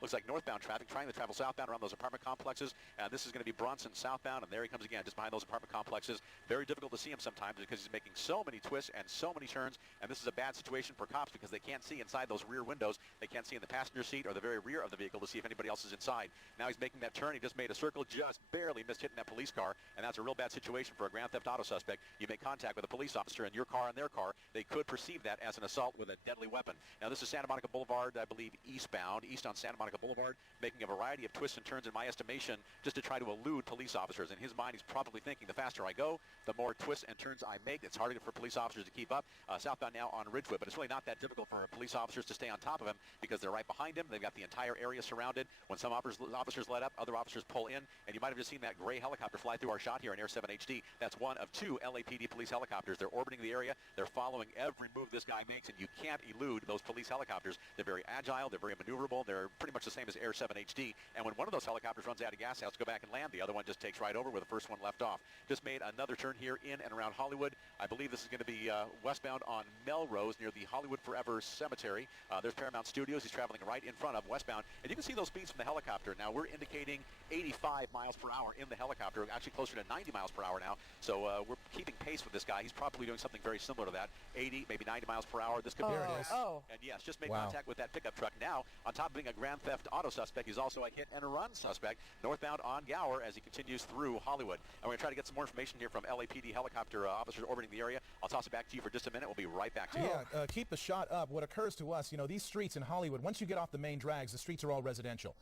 looks like northbound traffic, trying to travel southbound around those apartment complexes. This is going to be Bronson southbound, and there he comes again, just behind those apartment complexes. Very difficult to see him sometimes because he's making so many twists and so many turns, and this is a bad situation for cops because they can't see inside those rear windows. They can't see in the passenger seat or the very rear of the vehicle to see if anybody else is inside. Now he's making that turn. He just made a circle, just barely missed hitting that police car, and that's a real bad situation for a grand theft auto suspect. You make contact with a police officer in your car and their car, they could perceive that as an assault with a deadly weapon. Now this is Santa Monica Boulevard, I believe eastbound, east on Santa Monica Boulevard, making a variety of twists and turns in my estimation just to try to elude police officers. In his mind, he's probably thinking the faster I go, the more twists and turns I make. It's harder for police officers to keep up. Southbound now on Ridgewood, but it's really not that difficult for police officers to stay on top of him because they're right behind him. They've got the entire area surrounded. When some officers let up, other officers pull in, and you might have just seen that gray helicopter fly through our shot here in Air 7 HD. That's one of two LAPD police helicopters. They're orbiting the area. They're following every move this guy makes, and you can't elude those police helicopters. They're very agile. They're very maneuverable. They're pretty much the same as Air 7 HD. And when one of those helicopters runs out of gas, has to go back and land. The other one just takes right over where the first one left off. Just made another turn here in and around Hollywood. I believe this is going to be westbound on Melrose near the Hollywood Forever Cemetery. There's Paramount Studios. He's traveling right in front of westbound. And you can see those speeds from the helicopter. Now, we're indicating 85 miles per hour in the helicopter, actually closer to 90 miles per hour now. So we're keeping pace with this guy. He's probably doing something very similar to that, 80, maybe 90 miles per hour. This could be There it is. And yes, just made contact with that pickup truck. Now, on top of being a grand theft auto suspect, he's also a hit and run suspect northbound on Gower as he continues through Hollywood. And we're going to try to get some more information here from LAPD helicopter officers orbiting the area. I'll toss it back to you for just a minute. We'll be right back to you. Yeah, keep the shot up. What occurs to us, these streets in Hollywood, once you get off the main drags, the streets are all residential.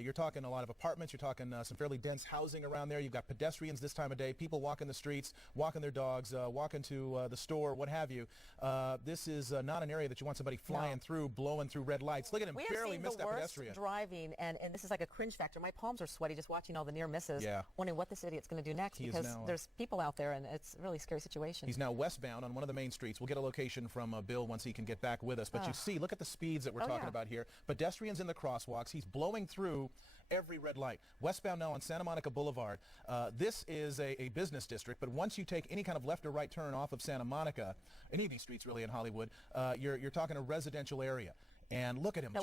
You're talking a lot of apartments. You're talking some fairly dense housing around there. You've got pedestrians this time of day, people walking the streets, walking their dogs, walking to the store, what have you. This is not an area that you want somebody flying through, blowing through red lights. Look at him, barely missed that pedestrian. Driving, and this is like a cringe factor. My palms are sweaty just watching all the near misses, wondering what this idiot's going to do next because there's people out there, and it's a really scary situation. He's now westbound on one of the main streets. We'll get a location from Bill once he can get back with us. But you see, look at the speeds that we're talking about here. Pedestrians in the crosswalks. He's blowing through every red light. Westbound now on Santa Monica Boulevard. This is a business district, but once you take any kind of left or right turn off of Santa Monica, any of these streets really in Hollywood, you're talking a residential area. And look at him,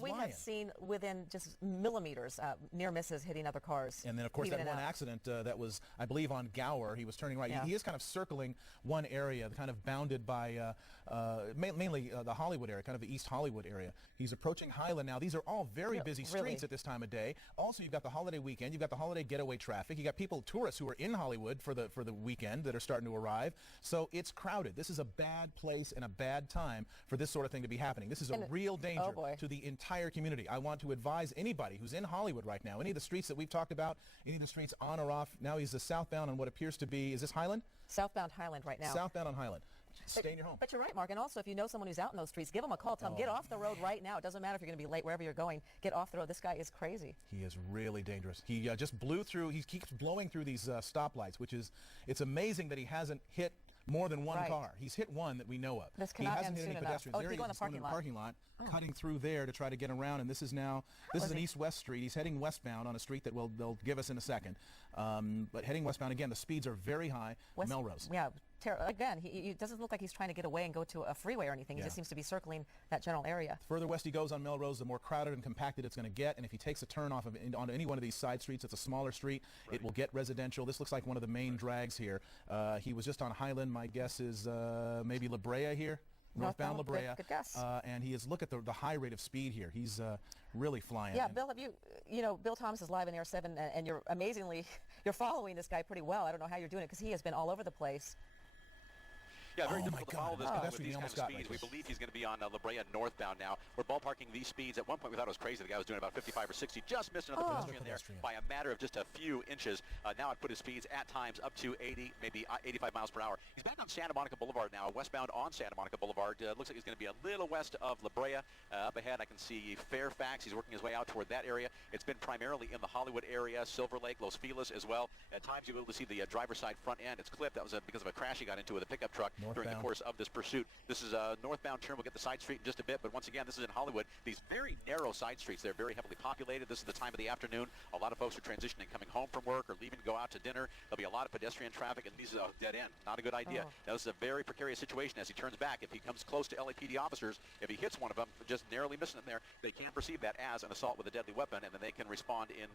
we have seen within just millimeters near misses hitting other cars. And then, of course, that one accident that was, I believe, on Gower. He was turning right. He is kind of circling one area, kind of bounded by mainly the Hollywood area, kind of the East Hollywood area. He's approaching Highland now. These are all very busy streets at this time of day. Also, you've got the holiday weekend. You've got the holiday getaway traffic. You got tourists who are in Hollywood for the weekend that are starting to arrive. So it's crowded. This is a bad place and a bad time for this sort of thing to be happening. This is a real danger to the entire community. I want to advise anybody who's in Hollywood right now, any of the streets that we've talked about, any of the streets on or off. Now he's southbound on what appears to be, is this Highland? Southbound Highland right now. Southbound on Highland. Stay in your home. But you're right, Mark. And also, if you know someone who's out in those streets, give them a call. Tell them, get off the road right now. It doesn't matter if you're going to be late wherever you're going. Get off the road. This guy is crazy. He is really dangerous. He just blew through. He keeps blowing through these stoplights, it's amazing that he hasn't hit more than one car. He's hit one that we know of. This he hasn't hit any pedestrians. There he is in the parking lot, cutting through there to try to get around. And this is an east-west street. He's heading westbound on a street that they'll give us in a second. But heading westbound again, the speeds are very high. Melrose. Yeah. Again, he doesn't look like he's trying to get away and go to a freeway or anything. He just seems to be circling that general area. The further west he goes on Melrose, the more crowded and compacted it's going to get. And if he takes a turn onto any one of these side streets, it's a smaller street. It will get residential. This looks like one of the main drags here. He was just on Highland. My guess is maybe La Brea here. Northbound La Brea. Good guess. And he is, look at the high rate of speed here. He's really flying. Yeah, Bill, have Bill Thomas is live in Air 7, and you're amazingly, you're following this guy pretty well. I don't know how you're doing it because he has been all over the place. Yeah, very Oh difficult my to follow God. this guy That's with what he these kind of almost got speeds. right We there. believe he's going to be on La Brea northbound now. We're ballparking these speeds. At one point, we thought it was crazy. The guy was doing about 55 or 60. Just missed another pedestrian there by a matter of just a few inches. Now I've put his speeds at times up to 80, maybe 85 miles per hour. He's back on Santa Monica Boulevard now, westbound on Santa Monica Boulevard. Looks like he's going to be a little west of La Brea. Up ahead, I can see Fairfax. He's working his way out toward that area. It's been primarily in the Hollywood area, Silver Lake, Los Feliz as well. At times, you'll be able to see the driver's side front end. It's clipped. That was because of a crash he got into with a pickup truck during the course of this pursuit. This is a northbound turn. We'll get the side street in just a bit, but once again, this is in Hollywood. These very narrow side streets, they're very heavily populated. This is the time of the afternoon. A lot of folks are transitioning, coming home from work or leaving to go out to dinner. There'll be a lot of pedestrian traffic, and these are a dead end. Not a good idea. Now, this is a very precarious situation as he turns back. If he comes close to LAPD officers, if he hits one of them, just narrowly missing them there, they can perceive that as an assault with a deadly weapon, and then they can respond in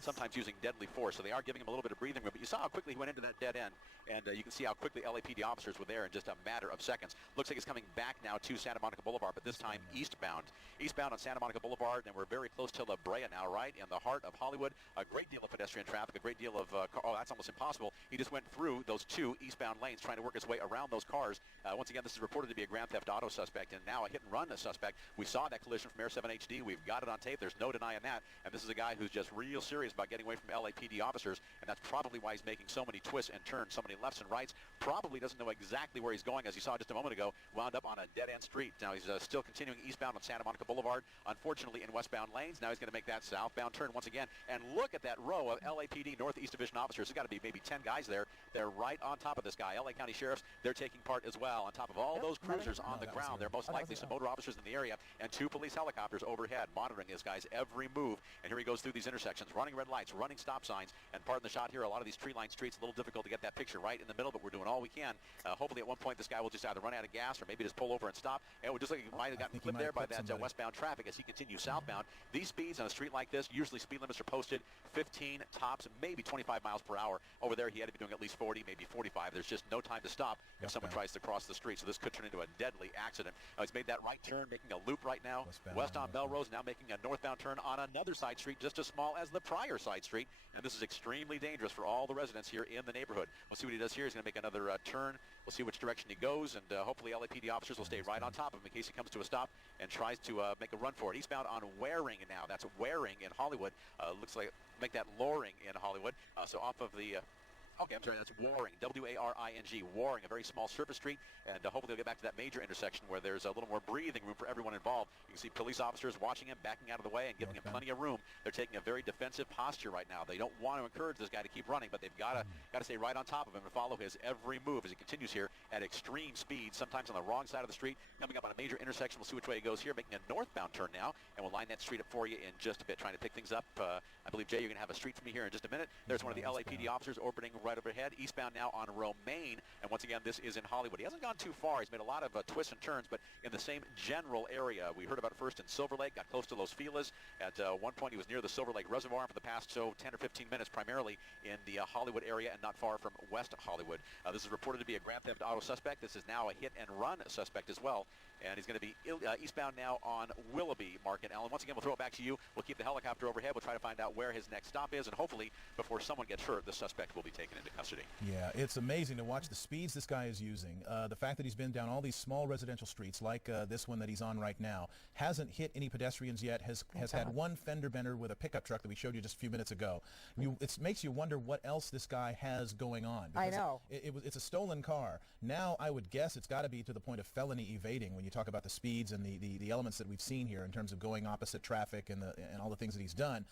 sometimes using deadly force. So they are giving him a little bit of breathing room, but you saw how quickly he went into that dead end, and you can see how quickly LAPD officers were there in just a matter of seconds. Looks like he's coming back now to Santa Monica Boulevard, but this time eastbound. Eastbound on Santa Monica Boulevard, and we're very close to La Brea now, right in the heart of Hollywood. A great deal of pedestrian traffic, a great deal of that's almost impossible. He just went through those two eastbound lanes trying to work his way around those cars. Once again, this is reported to be a grand theft auto suspect, and now a hit-and-run suspect. We saw that collision from Air 7 HD. We've got it on tape. There's no denying that. And this is a guy who's just real serious about getting away from LAPD officers, and that's probably why he's making so many twists and turns, so many lefts and rights. Probably doesn't know exactly where he's going, as you saw just a moment ago. Wound up on a dead-end street. Now he's still continuing eastbound on Santa Monica Boulevard, unfortunately in westbound lanes. Now he's going to make that southbound turn once again. And look at that row of LAPD Northeast Division officers. There's got to be maybe 10 guys there. They're right on top of this guy. LA County Sheriffs, they're taking part as well. On top of all those cruisers on the ground, there are most likely some motor officers in the area and 2 police helicopters overhead monitoring this guy's every move. And here he goes through these intersections, running red lights, running stop signs. And pardon the shot here, a lot of these tree-lined streets, a little difficult to get that picture right in the middle, but we're doing all we can. Hopefully at one point this guy will just either run out of gas or maybe just pull over and stop. And we're just like he might have gotten clipped there by that westbound traffic as he continues southbound. These speeds on a street like this, usually speed limits are posted 15 tops, maybe 25 miles per hour. Over there he had to be doing at least 40, maybe 45. There's just no time to stop if someone tries to cross the street. So this could turn into a deadly accident. He's made that right turn, making a loop right now. West on Melrose, now making a northbound turn on another side street just as small as the prior side street. And this is extremely dangerous for all the residents here in the neighborhood. We'll see what he does here. He's going to make another turn. We'll see which direction he goes, and hopefully LAPD officers will stay right on top of him in case he comes to a stop and tries to make a run for it. Eastbound on Waring now. That's Waring in Hollywood. Looks like make that Loring in Hollywood. So off of the okay, I'm sorry, that's Waring, W-A-R-I-N-G, Waring, a very small surface street, and hopefully they'll get back to that major intersection where there's a little more breathing room for everyone involved. You can see police officers watching him, backing out of the way, and giving him plenty of room. They're taking a very defensive posture right now. They don't want to encourage this guy to keep running, but they've got to stay right on top of him and follow his every move as he continues here at extreme speed, sometimes on the wrong side of the street, coming up on a major intersection. We'll see which way he goes here, making a northbound turn now, and we'll line that street up for you in just a bit, trying to pick things up. I believe, Jay, you're going to have a street for me here in just a minute. There's one of the LAPD officers orbiting right overhead, eastbound now on Romaine, and once again, this is in Hollywood. He hasn't gone too far. He's made a lot of twists and turns, but in the same general area. We heard about it first in Silver Lake, got close to Los Feliz. At one point, he was near the Silver Lake Reservoir for the past 10 or 15 minutes, primarily in the Hollywood area and not far from West Hollywood. This is reported to be a grand theft auto suspect. This is now a hit-and-run suspect as well, and he's going to be eastbound now on Willoughby, Mark and Ellen. Once again, we'll throw it back to you. We'll keep the helicopter overhead. We'll try to find out where his next stop is, and hopefully, before someone gets hurt, the suspect will be taken into custody. Yeah, it's amazing to watch the speeds this guy is using. The fact that he's been down all these small residential streets like this one that he's on right now, hasn't hit any pedestrians yet, has had one fender bender with a pickup truck that we showed you just a few minutes ago. It makes you wonder what else this guy has going on. I know. It's a stolen car. Now I would guess it's got to be to the point of felony evading when you talk about the speeds and the elements that we've seen here in terms of going opposite traffic and all the things that he's done.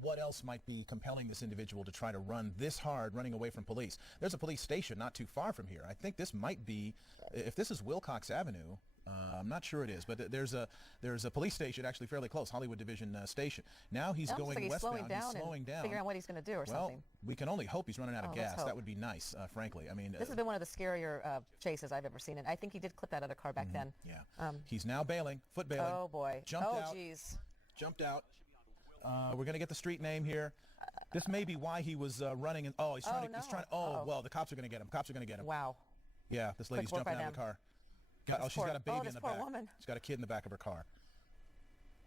What else might be compelling this individual to try to run this hard, running away from police? There's a police station not too far from here. I think this might be, if this is Wilcox Avenue, I'm not sure it is, but there's a police station actually fairly close, Hollywood Division Station. Now he's going westbound. He's slowing down, figuring out what he's going to do or something. We can only hope he's running out of gas. That would be nice, frankly. I mean, this has been one of the scarier chases I've ever seen, and I think he did clip that other car back then. Yeah. He's now bailing, foot bailing. Oh boy. Jumped out. Oh geez. Jumped out. We're going to get the street name here. This may be why he was running. And he's trying. Well, the cops are going to get him. Cops are going to get him. Wow. Yeah, this lady's jumping out of the car. She's got a baby in this the poor back. woman. She's got a kid in the back of her car.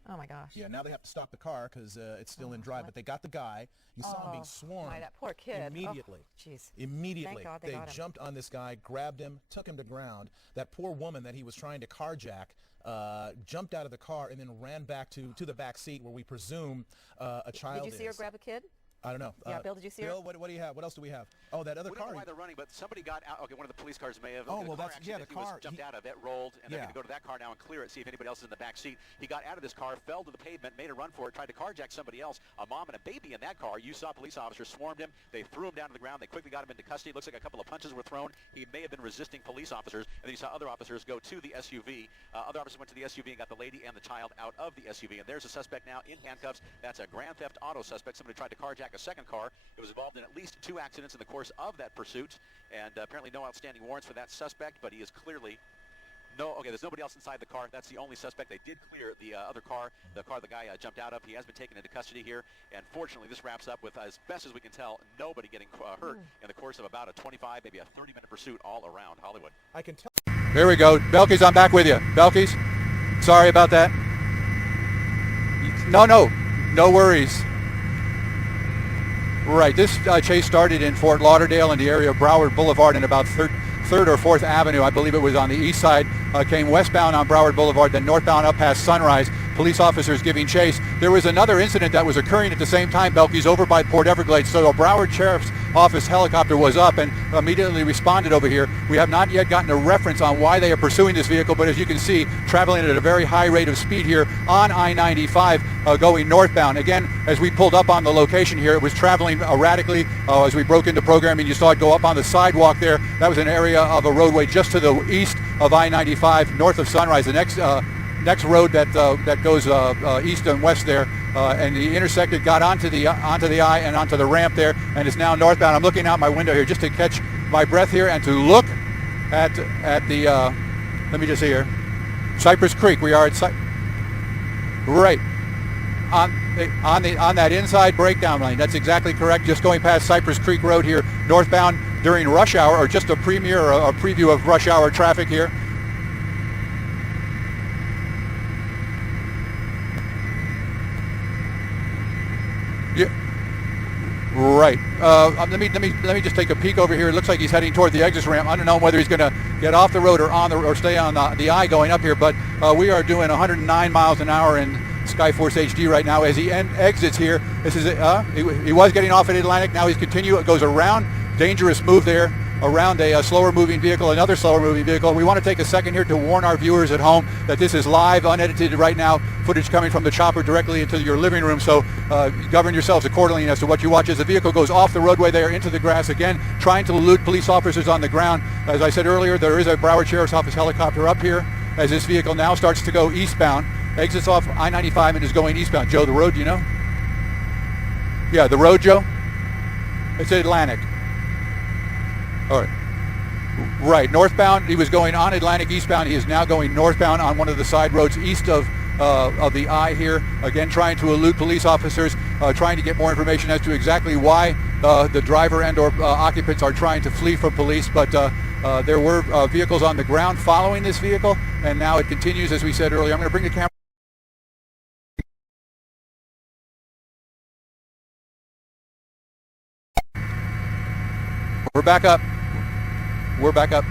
Oh my gosh. Yeah, now they have to stop the car because it's still in drive. But they got the guy. You saw him being swarmed. My, that poor kid. Immediately. Jeez. Immediately. Thank God They got him. jumped on this guy, grabbed him, took him to ground. That poor woman that he was trying to carjack jumped out of the car and then ran back to the back seat where we presume a child is. Did you see her grab a kid? I don't know. Yeah, Bill, did you see her? Bill, what do you have? What else do we have? Oh, that other We car. don't know why they're running, but somebody got out. Okay, one of the police cars may have. Oh, the well, car that's- actually yeah, that the he was car- jumped he- out of. It rolled, and they're Yeah. going to go to that car now and clear it, see if anybody else is in the back seat. He got out of this car, fell to the pavement, made a run for it, tried to carjack somebody else, a mom and a baby in that car. You saw police officers swarmed him. They threw him down to the ground. They quickly got him into custody. It looks like a couple of punches were thrown. He may have been resisting police officers, and then you saw other officers go to the SUV. Other officers went to the SUV and got the lady and the child out of the SUV. And there's a suspect now in handcuffs. That's a grand theft auto suspect. Somebody tried to carjack a second car. It was involved in at least 2 accidents in the course of that pursuit, and apparently no outstanding warrants for that suspect, but he is clearly there's nobody else inside the car. That's the only suspect. They did clear the other car, the car the guy jumped out of. He has been taken into custody here, and fortunately this wraps up with, as best as we can tell, nobody getting hurt in the course of about a 25, maybe a 30-minute pursuit all around Hollywood. I can tell. There we go. Belkis, I'm back with you. Belkis, sorry about that. No worries. Right, this chase started in Fort Lauderdale in the area of Broward Boulevard and about 3rd or 4th Avenue, I believe it was on the east side, came westbound on Broward Boulevard, then northbound up past Sunrise. Police officers giving chase. There was another incident that was occurring at the same time, Belkis, over by Port Everglades. So a Broward Sheriff's Office helicopter was up and immediately responded over here. We have not yet gotten a reference on why they are pursuing this vehicle, but as you can see, traveling at a very high rate of speed here on I-95 going northbound. Again, as we pulled up on the location here, it was traveling erratically. As we broke into programming, you saw it go up on the sidewalk there. That was an area of a roadway just to the east of I-95, north of Sunrise. The next road that goes east and west there, and he intersected, got onto the I and onto the ramp there, and is now northbound. I'm looking out my window here just to catch my breath here and to look at the let me just see here, Cypress Creek. We are at right on that inside breakdown lane. That's exactly correct. Just going past Cypress Creek Road here, northbound during rush hour, or just a premiere or a preview of rush hour traffic here. Yeah. Right. Let me just take a peek over here. It looks like he's heading toward the exit ramp. I don't know whether he's going to get off the road or stay on the I going up here, but we are doing 109 miles an hour in Skyforce HD right now as he exits here. This is he was getting off at Atlantic. Now he's continuing. It goes around. Dangerous move there. Around a slower moving vehicle, another slower moving vehicle. We want to take a second here to warn our viewers at home that this is live, unedited right now, footage coming from the chopper directly into your living room, so govern yourselves accordingly as to what you watch as the vehicle goes off the roadway there into the grass, again, trying to elude police officers on the ground. As I said earlier, there is a Broward Sheriff's Office helicopter up here as this vehicle now starts to go eastbound, exits off I-95 and is going eastbound. Joe, the road, do you know? Yeah, the road, Joe? It's Atlantic. All right. Right, northbound. He was going on Atlantic eastbound. He is now going northbound on one of the side roads east of the I here. Again, trying to elude police officers, trying to get more information as to exactly why the driver and/or occupants are trying to flee from police. But there were vehicles on the ground following this vehicle, and now it continues, as we said earlier. I'm going to bring the camera. We're back up. We're back up.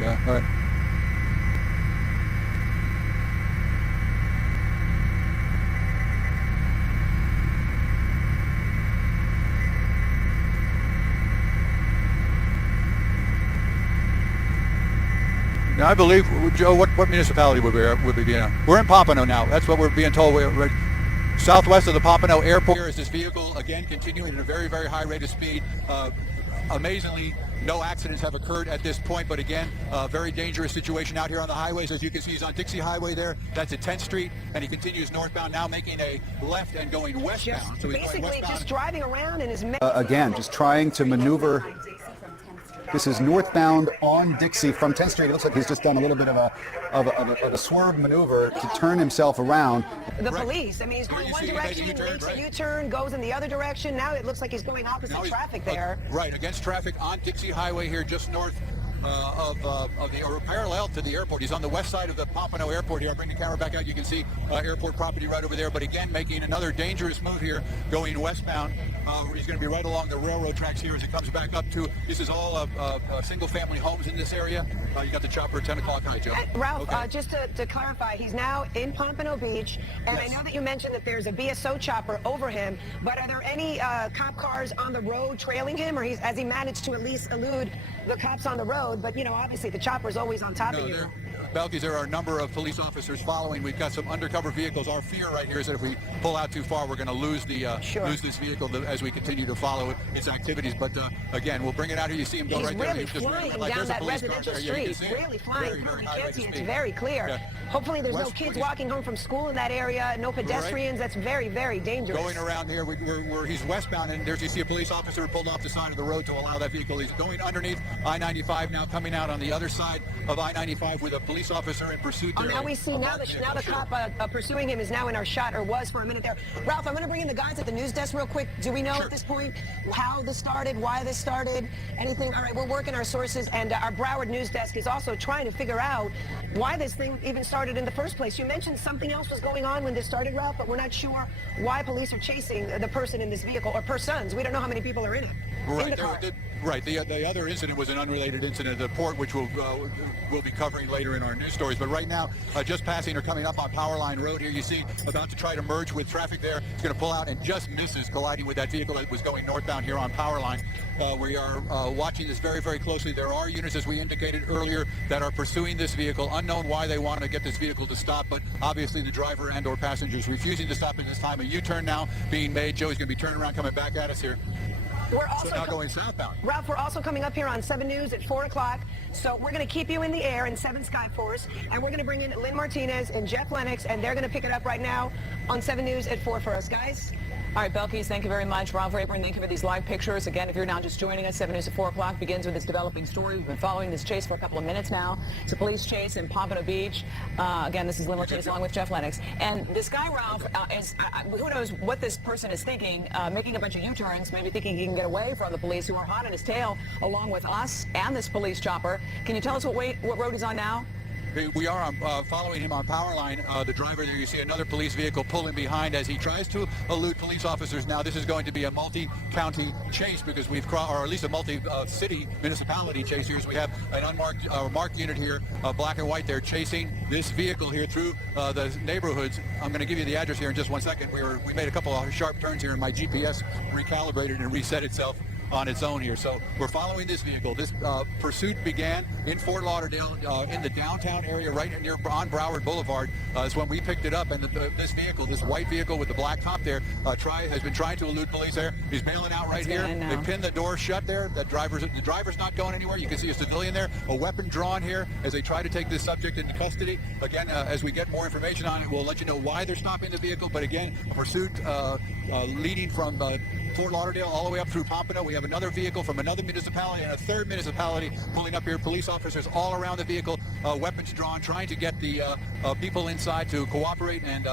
Yeah, all right. Now, I believe, Joe, what municipality would we be in? We're in Pompano now. That's what we're being told. We're southwest of the Pompano Airport. Here is this vehicle, again, continuing at a very, very high rate of speed. Amazingly, no accidents have occurred at this point, but again, a very dangerous situation out here on the highways. As you can see, he's on Dixie Highway there. That's at 10th Street, and he continues northbound, now making a left and going westbound. So he's basically going westbound. just driving around in his... Again, just trying to maneuver This is northbound on Dixie from 10th Street. It looks like he's just done a little bit of a swerve maneuver to turn himself around. The police, I mean, he's going one direction, makes a U-turn, goes in the other direction. Now it looks like he's going opposite traffic there. Right, against traffic on Dixie Highway here, just north or parallel to the airport. He's on the west side of the Pompano Airport here. I'll bring the camera back out. You can see airport property right over there. But again, making another dangerous move here, going westbound. He's going to be right along the railroad tracks here as it comes back up to. This is all single-family homes in this area. You got the chopper at 10 o'clock. Hi, Joe. Ralph, just to clarify, he's now in Pompano Beach, and yes. I know that you mentioned that there's a VSO chopper over him. But are there any cop cars on the road trailing him, or has he managed to at least elude the cops on the road? But, you know, obviously the chopper's always on top of you. Belkis, there are a number of police officers following. We've got some undercover vehicles. Our fear right here is that if we pull out too far, we're going to lose lose this vehicle as we continue to follow its activities. But again, we'll bring it out here. You see him go right there. He's really flying down that residential street. Really flying. You can't see it. It's very clear. Yeah. Hopefully there's no kids walking home from school in that area, no pedestrians. Right. That's very, very dangerous. Going around here, he's westbound, and there's you see a police officer pulled off the side of the road to allow that vehicle. He's going underneath I-95 now, coming out on the other side of I-95 with a police officer in pursuit there. Now we see now the cop pursuing him is now in our shot, or was for a minute there. Ralph, I'm going to bring in the guys at the news desk real quick. Do we know at this point how this started, why this started, anything? All right, we're working our sources, and our Broward news desk is also trying to figure out why this thing even started in the first place. You mentioned something else was going on when this started, Ralph, but we're not sure why police are chasing the person in this vehicle, or persons. We don't know how many people are in it. Right. In the car. Right. The other incident was an unrelated incident at the port, which we'll be covering later in our news stories. But right now, just passing or coming up on Powerline Road here, you see about to try to merge with traffic there. It's going to pull out and just misses, colliding with that vehicle that was going northbound here on Powerline. We are watching this very, very closely. There are units, as we indicated earlier, that are pursuing this vehicle. Unknown why they want to get this vehicle to stop, but obviously the driver and or passengers refusing to stop at this time. A U-turn now being made. Joey's going to be turning around, coming back at us here. We're also now going southbound. Ralph, we're also coming up here on 7 News at 4 o'clock. So we're going to keep you in the air in 7 Sky Force, and we're going to bring in Lynn Martinez and Jeff Lennox, and they're going to pick it up right now on 7 News at 4 for us, guys. All right, Belkis, thank you very much. Ralph Rayburn, thank you for these live pictures. Again, if you're now just joining us, 7 News at 4 o'clock begins with this developing story. We've been following this chase for a couple of minutes now. It's a police chase in Pompano Beach. Again, this is Lynn Martinez along with Jeff Lennox. And this guy, Ralph, who knows what this person is thinking, making a bunch of U-turns, maybe thinking he can get away from the police who are hot on his tail, along with us and this police chopper. Can you tell us what road he's on now? We are following him on Powerline. The driver there, you see another police vehicle pulling behind as he tries to elude police officers. Now, this is going to be a multi-county chase because we've crossed, or at least a multi-city municipality chase here. So we have an unmarked marked unit here, black and white there, chasing this vehicle here through the neighborhoods. I'm going to give you the address here in just 1 second. We made a couple of sharp turns here, and my GPS recalibrated and reset itself on its own here. So we're following this vehicle. This pursuit began in Fort Lauderdale in the downtown area right near on Broward Boulevard is when we picked it up, and this vehicle, this white vehicle with the black top there, has been trying to elude police there. He's bailing out right here. They pinned the door shut there. The driver's not going anywhere. You can see a civilian there, a weapon drawn here as they try to take this subject into custody. Again, as we get more information on it, we'll let you know why they're stopping the vehicle. But again, pursuit leading from Fort Lauderdale all the way up through Pompano. We have another vehicle from another municipality and a third municipality pulling up here. Police officers all around the vehicle, weapons drawn, trying to get the people inside to cooperate. And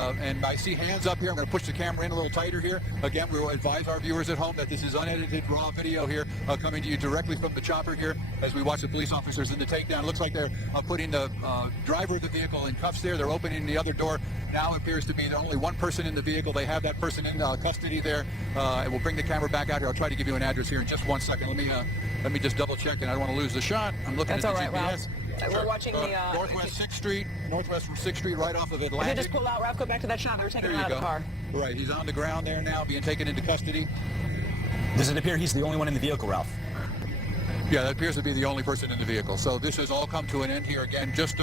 I see hands up here. I'm going to push the camera in a little tighter here. Again, we will advise our viewers at home that this is unedited raw video here coming to you directly from the chopper here as we watch the police officers in the takedown. It looks like they're putting the driver of the vehicle in cuffs there. They're opening the other door. Now it appears to be only one person in the vehicle. They have that person in custody there. And we'll bring the camera back out here. I'll try to give you an address here in just 1 second. Let me just double check, and I don't want to lose the shot. I'm looking at the GPS. Ralph. We're watching the northwest 6th Street, northwest from 6th Street, right off of Atlantic. If you just pull out, Ralph, go back to that shot. We're taking him out of the car. Right, he's on the ground there now, being taken into custody. Does it appear he's the only one in the vehicle, Ralph? Yeah, that appears to be the only person in the vehicle. So this has all come to an end here again, just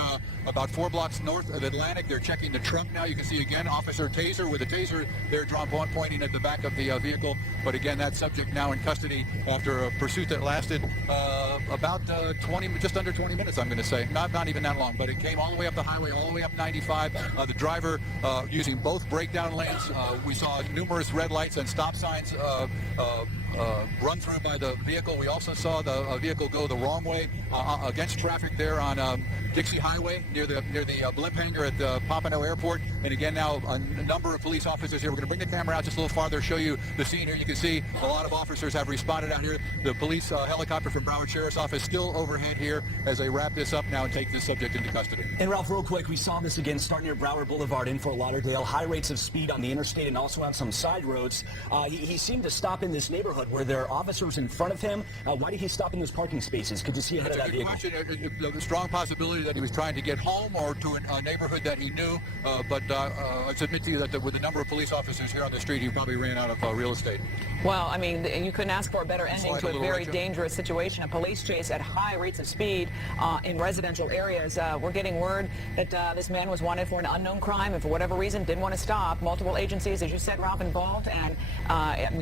about 4 blocks north of Atlantic. They're checking the trunk now. You can see again, Officer Taser with a taser there drawn, pointing at the back of the vehicle. But again, that subject now in custody after a pursuit that lasted about just under 20 minutes, I'm going to say. Not even that long, but it came all the way up the highway, all the way up 95. The driver using both breakdown lanes. We saw numerous red lights and stop signs run through by the vehicle. We also saw the vehicle go the wrong way against traffic there on Dixie Highway near the blimp hangar at Pompano Airport. And again, now a number of police officers here. We're going to bring the camera out just a little farther, show you the scene here. You can see a lot of officers have responded out here. The police helicopter from Broward Sheriff's Office still overhead here as they wrap this up now and take this subject into custody. And Ralph, real quick, we saw this again start near Broward Boulevard in Fort Lauderdale. High rates of speed on the interstate and also on some side roads. He seemed to stop in this neighborhood where there are officers in front of him. Why did he stop in those parking spaces? Could you see ahead of that vehicle? There's a strong possibility that he was trying to get home or to a neighborhood that he knew. But I submit to you that with the number of police officers here on the street, he probably ran out of real estate. Well, I mean, you couldn't ask for a better ending to a very dangerous situation. A police chase at high rates of speed in residential areas. We're getting word that this man was wanted for an unknown crime and for whatever reason didn't want to stop. Multiple agencies, as you said, Ralph, involved, and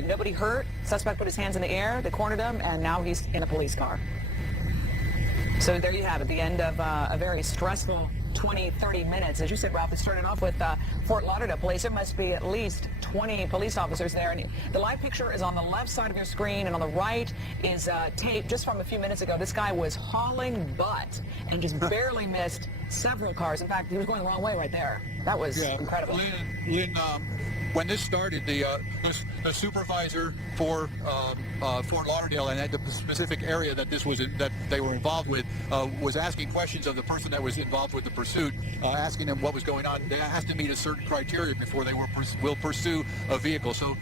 nobody hurt. Suspect put his hands in the air, they cornered him, and now he's in a police car. So there you have it, the end of a very stressful 20, 30 minutes. As you said, Ralph, it started off with Fort Lauderdale Police. There must be at least 20 police officers there. And the live picture is on the left side of your screen, and on the right is tape just from a few minutes ago. This guy was hauling butt and just barely missed several cars. In fact, he was going the wrong way right there. That was incredible. Lynn, when this started, the supervisor for Fort Lauderdale and at the specific area that that they were involved with was asking questions of the person that was involved with the pursuit, asking them what was going on. They has to meet a certain criteria before they will pursue a vehicle. So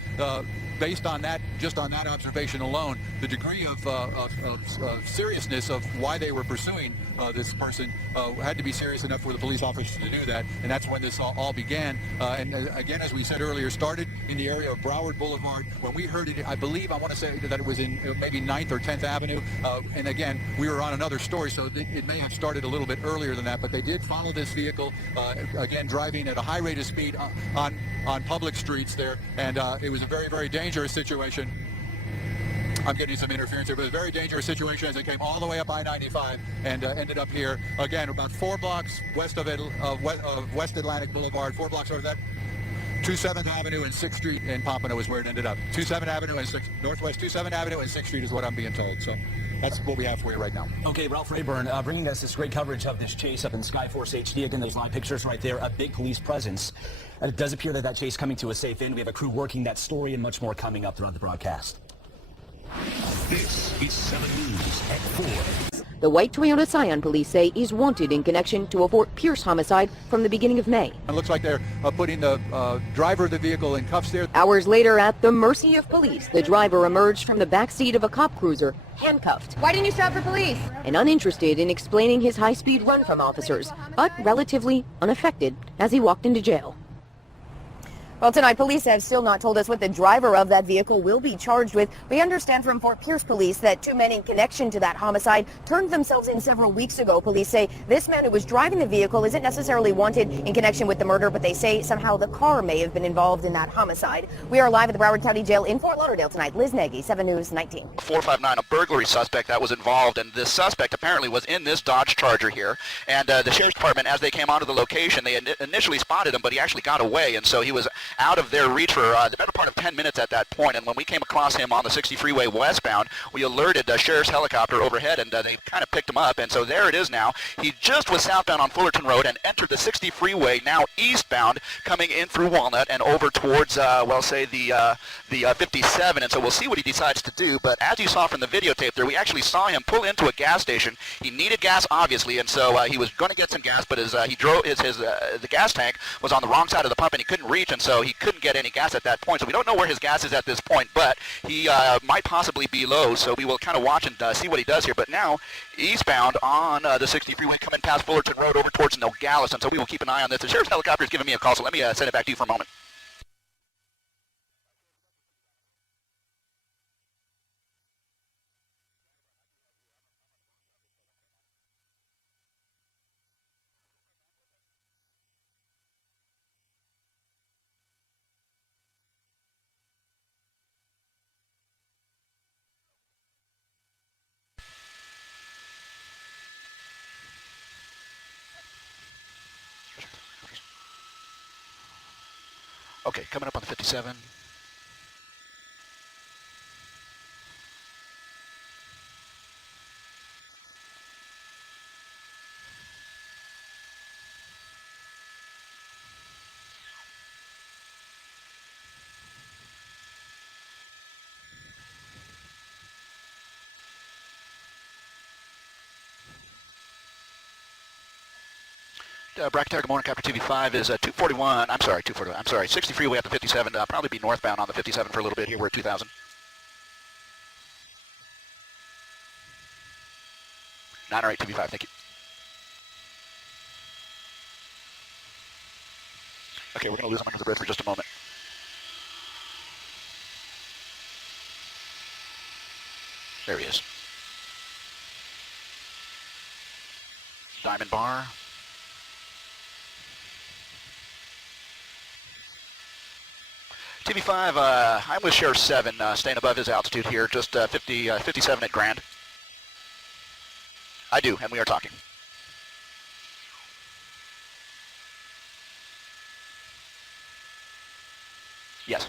based on that, just on that observation alone, the degree of seriousness of why they were pursuing this person had to be serious enough for the police officers to do that, and that's when this all began. And again, as we said earlier, started in the area of Broward Boulevard. When we heard it, I believe, I want to say that it was in maybe 9th or 10th Avenue. And again, we were on another story, so it may have started a little bit earlier than that, but they did follow this vehicle, again, driving at a high rate of speed on public streets there, and it was a very, very dangerous situation. I'm getting some interference here, but a very dangerous situation as it came all the way up I-95 and ended up here, again, about 4 blocks west of West Atlantic Boulevard, 4 blocks over that. 27th Avenue and 6th Street in Pompano is where it ended up. 27th Avenue and 6th, Northwest 27th Avenue and 6th Street is what I'm being told. So that's what we have for you right now. Okay, Ralph Rayburn, bringing us this great coverage of this chase up in Skyforce HD. Again, those live pictures right there, a big police presence. It does appear that chase coming to a safe end. We have a crew working that story and much more coming up throughout the broadcast. This is 7 News at 4. The white Toyota Scion police say is wanted in connection to a Fort Pierce homicide from the beginning of May. It looks like they're putting the driver of the vehicle in cuffs there. Hours later, at the mercy of police, the driver emerged from the backseat of a cop cruiser, handcuffed. Why didn't you stop for police? And uninterested in explaining his high-speed run from officers, but relatively unaffected as he walked into jail. Well, tonight, police have still not told us what the driver of that vehicle will be charged with. We understand from Fort Pierce Police that 2 men in connection to that homicide turned themselves in several weeks ago. Police say this man who was driving the vehicle isn't necessarily wanted in connection with the murder, but they say somehow the car may have been involved in that homicide. We are live at the Broward County Jail in Fort Lauderdale tonight. Liz Nagy, 7 News 19. 459, a burglary suspect that was involved, and this suspect apparently was in this Dodge Charger here. And the Sheriff's Department, as they came onto the location, they initially spotted him, but he actually got away, and so he was out of their reach for the better part of 10 minutes at that point. And when we came across him on the 60 freeway westbound, we alerted the sheriff's helicopter overhead, and they kind of picked him up. And so there it is now. He just was southbound on Fullerton Road and entered the 60 freeway, now eastbound, coming in through Walnut and over towards, well, say the 57. And so we'll see what he decides to do. But as you saw from the videotape there, we actually saw him pull into a gas station. He needed gas, obviously, and so he was going to get some gas, but he drove the gas tank was on the wrong side of the pump, and he couldn't reach, and so he couldn't get any gas at that point. So we don't know where his gas is at this point, but he might possibly be low, so we will kind of watch and see what he does here. But now eastbound on the 60 freeway coming past Fullerton Road over towards Nogales, and so we will keep an eye on this. The sheriff's helicopter is giving me a call, so let me send it back to you for a moment. Okay, coming up on the 57. Bracketeer, good morning. Captain TV5 is 241. I'm sorry, 241. I'm sorry, 60 freeway up to 57. Probably be northbound on the 57 for a little bit here. We're at 2000. 908 TV5, thank you. Okay, we're going to lose him under the bridge for just a moment. There he is. Diamond Bar. TV5, I'm with Sheriff 7, staying above his altitude here, just 57 at Grand. I do, and we are talking. Yes.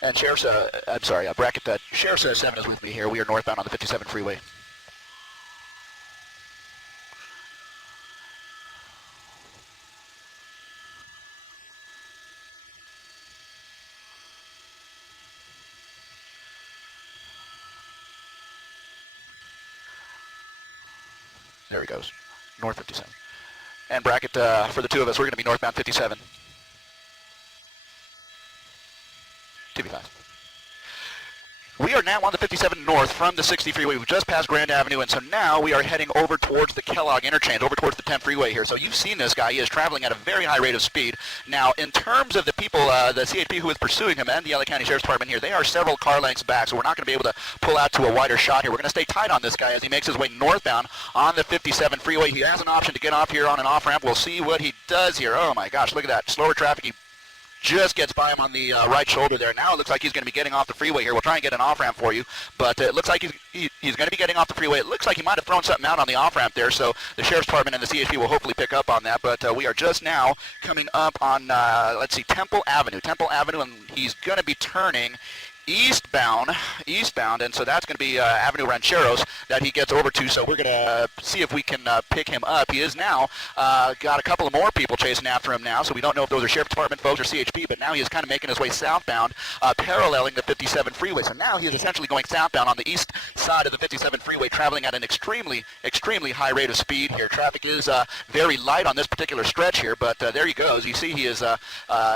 And Sheriff's, I'm sorry, bracket, Sheriff 7 is with me here. We are northbound on the 57 freeway. There he goes, north 57. And bracket, for the two of us, we're going to be northbound 57. TV5. We are now on the 57 north from the 60 freeway. We've just passed Grand Avenue, and so now we are heading over towards the Kellogg interchange, over towards the 10 freeway here. So you've seen this guy. He is traveling at a very high rate of speed. Now, in terms of the people, the CHP who is pursuing him and the LA County Sheriff's Department here, they are several car lengths back, so we're not going to be able to pull out to a wider shot here. We're going to stay tight on this guy as he makes his way northbound on the 57 freeway. He has an option to get off here on an off-ramp. We'll see what he does here. Oh, my gosh, look at that. Slower traffic. He just gets by him on the right shoulder there. Now it looks like he's going to be getting off the freeway here. We'll try and get an off-ramp for you, but it looks like he's going to be getting off the freeway. It looks like he might have thrown something out on the off-ramp there, so the Sheriff's Department and the CHP will hopefully pick up on that, but we are just now coming up on, let's see, Temple Avenue, and he's going to be turning eastbound, and so that's going to be Avenue Rancheros that he gets over to, so we're going to see if we can pick him up. He is now got a couple of more people chasing after him now, so we don't know if those are Sheriff Department folks or CHP, but now he is kind of making his way southbound, paralleling the 57 freeway. So now he is essentially going southbound on the east side of the 57 freeway, traveling at an extremely high rate of speed here. Traffic is very light on this particular stretch here, but there he goes. You see he is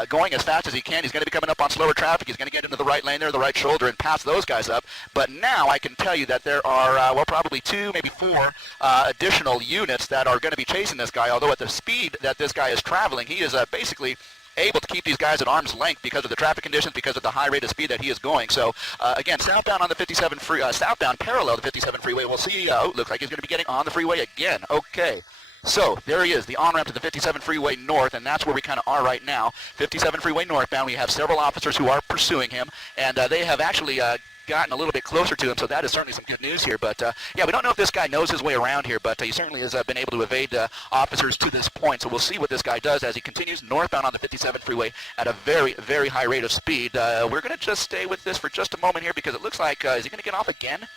going as fast as he can. He's going to be coming up on slower traffic. He's going to get into the right lane there, the right shoulder, and pass those guys up. But now I can tell you that there are, well, probably 2, maybe 4 additional units that are going to be chasing this guy, although at the speed that this guy is traveling, he is basically able to keep these guys at arm's length because of the traffic conditions, because of the high rate of speed that he is going. So again, southbound on the 57 southbound parallel the 57 freeway. We'll see. Looks like he's going to be getting on the freeway again. Okay. So there he is, the on-ramp to the 57 freeway north, and that's where we kind of are right now. 57 freeway northbound. We have several officers who are pursuing him, and they have actually gotten a little bit closer to him, so that is certainly some good news here. But yeah, we don't know if this guy knows his way around here, but he certainly has been able to evade officers to this point. So we'll see what this guy does as he continues northbound on the 57 freeway at a very high rate of speed. We're going to just stay with this for just a moment here because it looks like, is he going to get off again?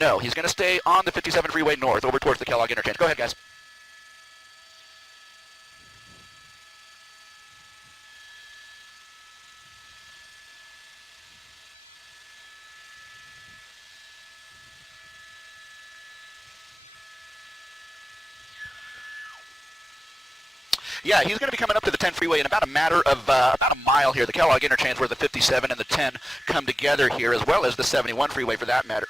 No, he's going to stay on the 57 freeway north over towards the Kellogg interchange. Go ahead, guys. Yeah, he's going to be coming up to the 10 freeway in about a mile here. The Kellogg interchange where the 57 and the 10 come together here, as well as the 71 freeway for that matter.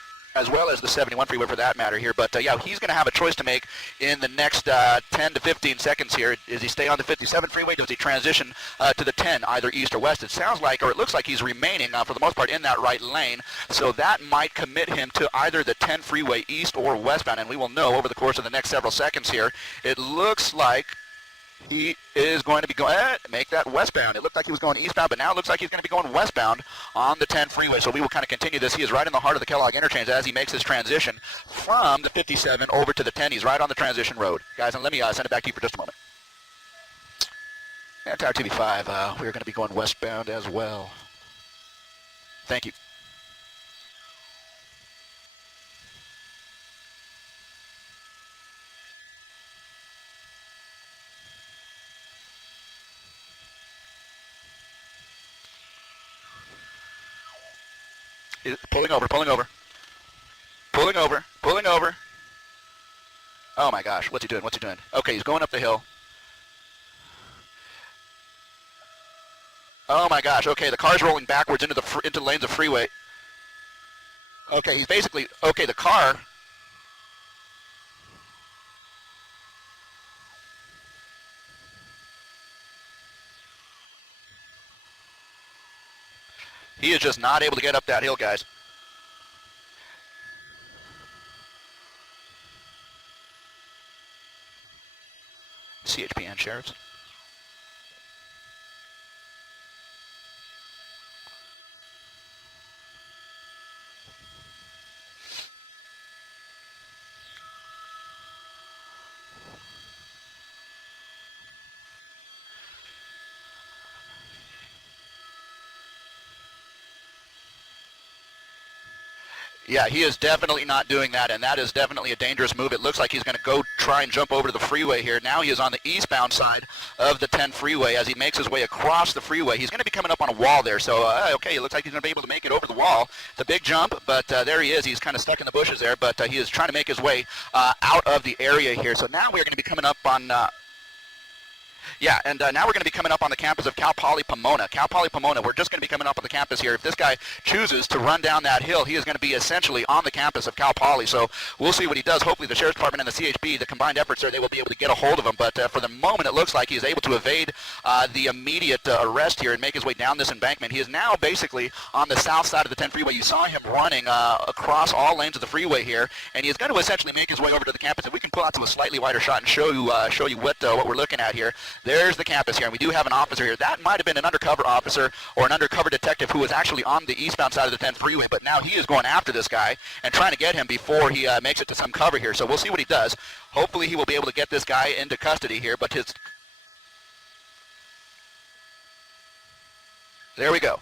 Here, but yeah, he's going to have a choice to make in the next 10 to 15 seconds here. Does he stay on the 57 freeway? Does he transition to the 10, either east or west? It sounds like, or it looks like he's remaining for the most part in that right lane, so that might commit him to either the 10 freeway east or westbound, and we will know over the course of the next several seconds here. It looks like he is going to be going, make that westbound. It looked like he was going eastbound, but now it looks like he's going to be going westbound on the 10 freeway. So we will kind of continue this. He is right in the heart of the Kellogg interchange as he makes his transition from the 57 over to the 10. He's right on the transition road. Guys, and let me send it back to you for just a moment. And Tower TV5, we're going to be going westbound as well. Thank you. Pulling over. Oh my gosh, what's he doing? What's he doing? Okay, he's going up the hill. Oh my gosh. Okay, the car's rolling backwards into the lanes of freeway. Okay, he's basically okay. The car. He is just not able to get up that hill, guys. CHP and sheriffs. Yeah, he is definitely not doing that, and that is definitely a dangerous move. It looks like he's going to go try and jump over to the freeway here. Now he is on the eastbound side of the 10 freeway as he makes his way across the freeway. He's going to be coming up on a wall there, so okay, it looks like he's going to be able to make it over the wall. It's a big jump, but there he is. He's kind of stuck in the bushes there, but he is trying to make his way out of the area here. So now we're going to be coming up on... Yeah, and now we're going to be coming up on the campus of Cal Poly Pomona. Cal Poly Pomona, we're just going to be coming up on the campus here. If this guy chooses to run down that hill, he is going to be essentially on the campus of Cal Poly. So we'll see what he does. Hopefully the Sheriff's Department and the CHP, the combined efforts there, they will be able to get a hold of him. But for the moment, it looks like he is able to evade the immediate arrest here and make his way down this embankment. He is now basically on the south side of the 10 freeway. You saw him running across all lanes of the freeway here, and he is going to essentially make his way over to the campus. If we can pull out to a slightly wider shot and show you what we're looking at here. There's the campus here, and we do have an officer here. That might have been an undercover officer or an undercover detective who was actually on the eastbound side of the 10 freeway, but now he is going after this guy and trying to get him before he makes it to some cover here. So we'll see what he does. Hopefully he will be able to get this guy into custody here, but there we go.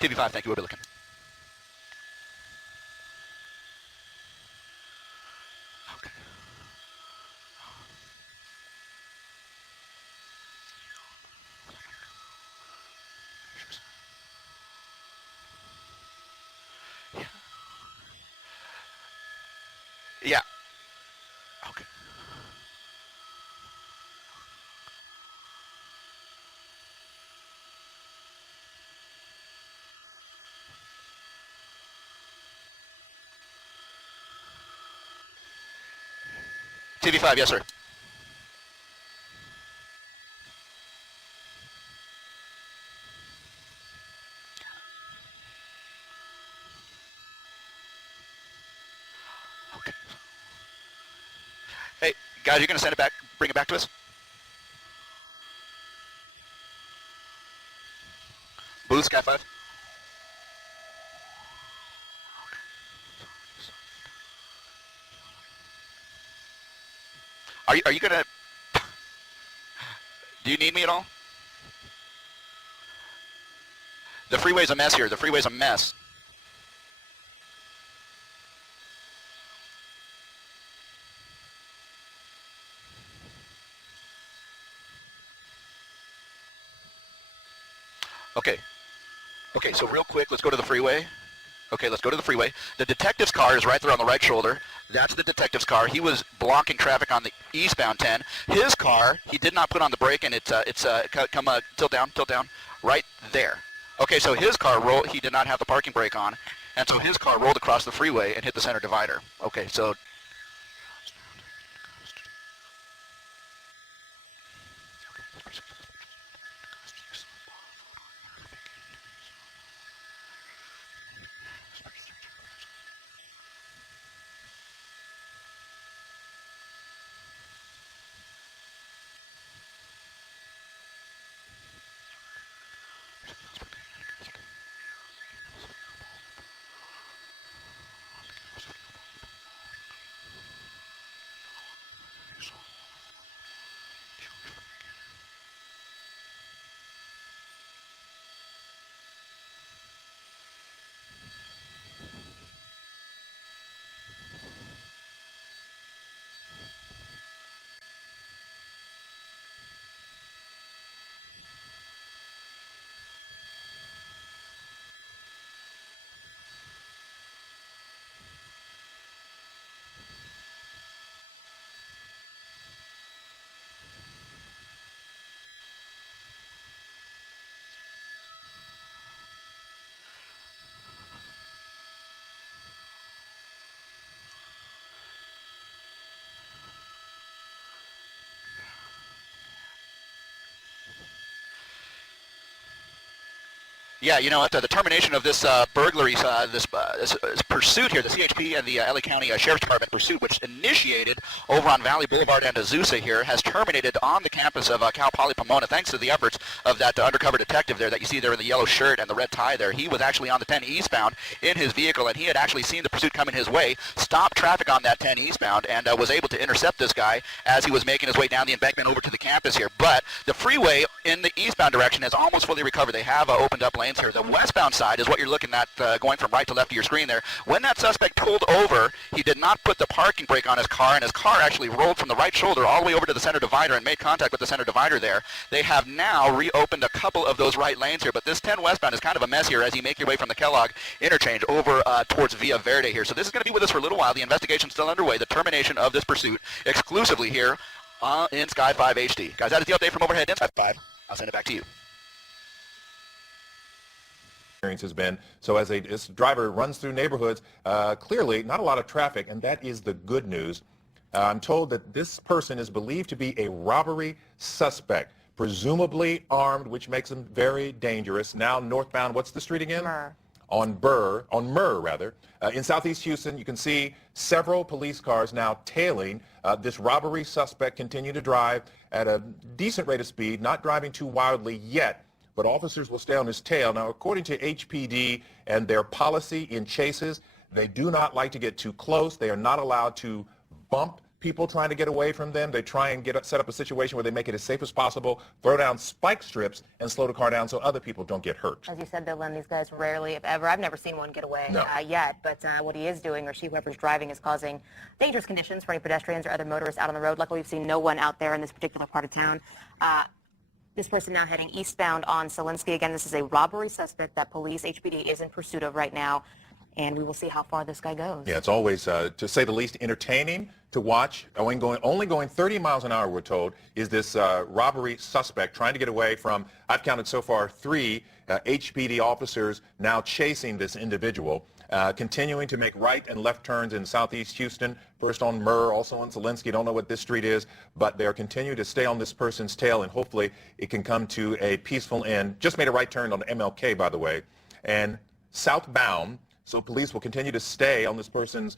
TV5, thank you. We'll be looking. Yeah. Okay. TV5, yes, sir. Okay. Hey, guys, you're going to send it back, bring it back to us? Booth, Sky 5. Are you going to... Do you need me at all? The freeway's a mess here. The freeway's a mess. Okay. Okay, so real quick, let's go to the freeway. Okay, let's go to the freeway. The detective's car is right there on the right shoulder. That's the detective's car. He was blocking traffic on the eastbound 10. His car, he did not put on the brake, and tilt down, right there. Okay, so his car he did not have the parking brake on, and so his car rolled across the freeway and hit the center divider. Okay, so... Yeah, you know what? The termination of this burglary, this pursuit here, the CHP and the LA County Sheriff's Department pursuit, which initiated over on Valley Boulevard and Azusa here, has terminated on the campus of Cal Poly Pomona, thanks to the efforts of that undercover detective there that you see there in the yellow shirt and the red tie there. He was actually on the 10 eastbound in his vehicle, and he had actually seen the pursuit coming his way, stopped traffic on that 10 eastbound, and was able to intercept this guy as he was making his way down the embankment over to the campus here. But the freeway in the eastbound direction has almost fully recovered. They have opened up lanes here. The westbound side is what you're looking at going from right to left of your screen there. When that suspect pulled over, he did not put the parking brake on his car, and his car actually rolled from the right shoulder all the way over to the center divider and made contact with the center divider there. They have now reopened a couple of those right lanes here, but this 10 westbound is kind of a mess here as you make your way from the Kellogg interchange over towards Villa Verde here. So this is going to be with us for a little while. The investigation's still underway. The termination of this pursuit exclusively here in Sky 5 HD. Guys, that is the update from overhead in Sky 5. I'll send it back to you. Has been. So as this driver runs through neighborhoods, clearly not a lot of traffic, and that is the good news. I'm told that this person is believed to be a robbery suspect, presumably armed, which makes him very dangerous. Now northbound, what's the street again? Murr. On Murr rather. In southeast Houston, you can see several police cars now tailing this robbery suspect, continue to drive at a decent rate of speed, not driving too wildly yet, but officers will stay on his tail. Now, according to HPD and their policy in chases, they do not like to get too close. They are not allowed to bump people trying to get away from them. They try and set up a situation where they make it as safe as possible, throw down spike strips, and slow the car down so other people don't get hurt. As you said, though, Len, these guys rarely, if ever, I've never seen one get away yet, but what he is doing, or whoever's driving, is causing dangerous conditions for any pedestrians or other motorists out on the road. Luckily, we've seen no one out there in this particular part of town. This person now heading eastbound on Selinsky. Again, this is a robbery suspect that police, HPD, is in pursuit of right now, and we will see how far this guy goes. Yeah, it's always, to say the least, entertaining to watch. Only going 30 miles an hour, we're told, is this robbery suspect trying to get away from, I've counted so far, 3 HPD officers now chasing this individual. Continuing to make right and left turns in southeast Houston, first on Murr, also on Selinsky. Don't know what this street is, but they're continuing to stay on this person's tail, and hopefully it can come to a peaceful end. Just made a right turn on MLK, by the way, and southbound, so police will continue to stay on this person's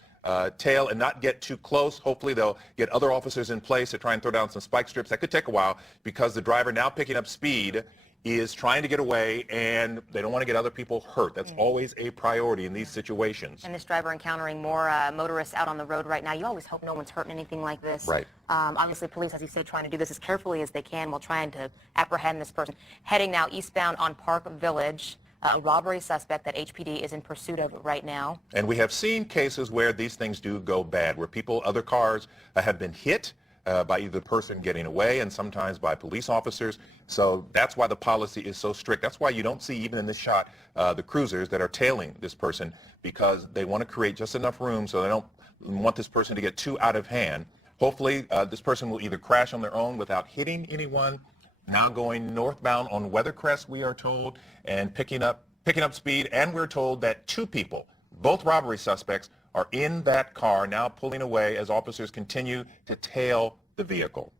tail and not get too close. Hopefully they'll get other officers in place to try and throw down some spike strips. That could take a while because the driver, now picking up speed, is trying to get away, and they don't want to get other people hurt. That's always a priority in these situations. And this driver encountering more motorists out on the road right now. You always hope no one's hurting anything like this. Right. Obviously, police, as you said, trying to do this as carefully as they can while trying to apprehend this person. Heading now eastbound on Park Village, a robbery suspect that HPD is in pursuit of right now. And we have seen cases where these things do go bad, where other cars have been hit by either the person getting away and sometimes by police officers. So that's why the policy is so strict. That's why you don't see, even in this shot, the cruisers that are tailing this person, because they want to create just enough room so they don't want this person to get too out of hand. Hopefully this person will either crash on their own without hitting anyone. Now going northbound on Weathercrest, we are told, and picking up speed, and we're told that 2 people, both robbery suspects, are in that car now pulling away as officers continue to tail the vehicle.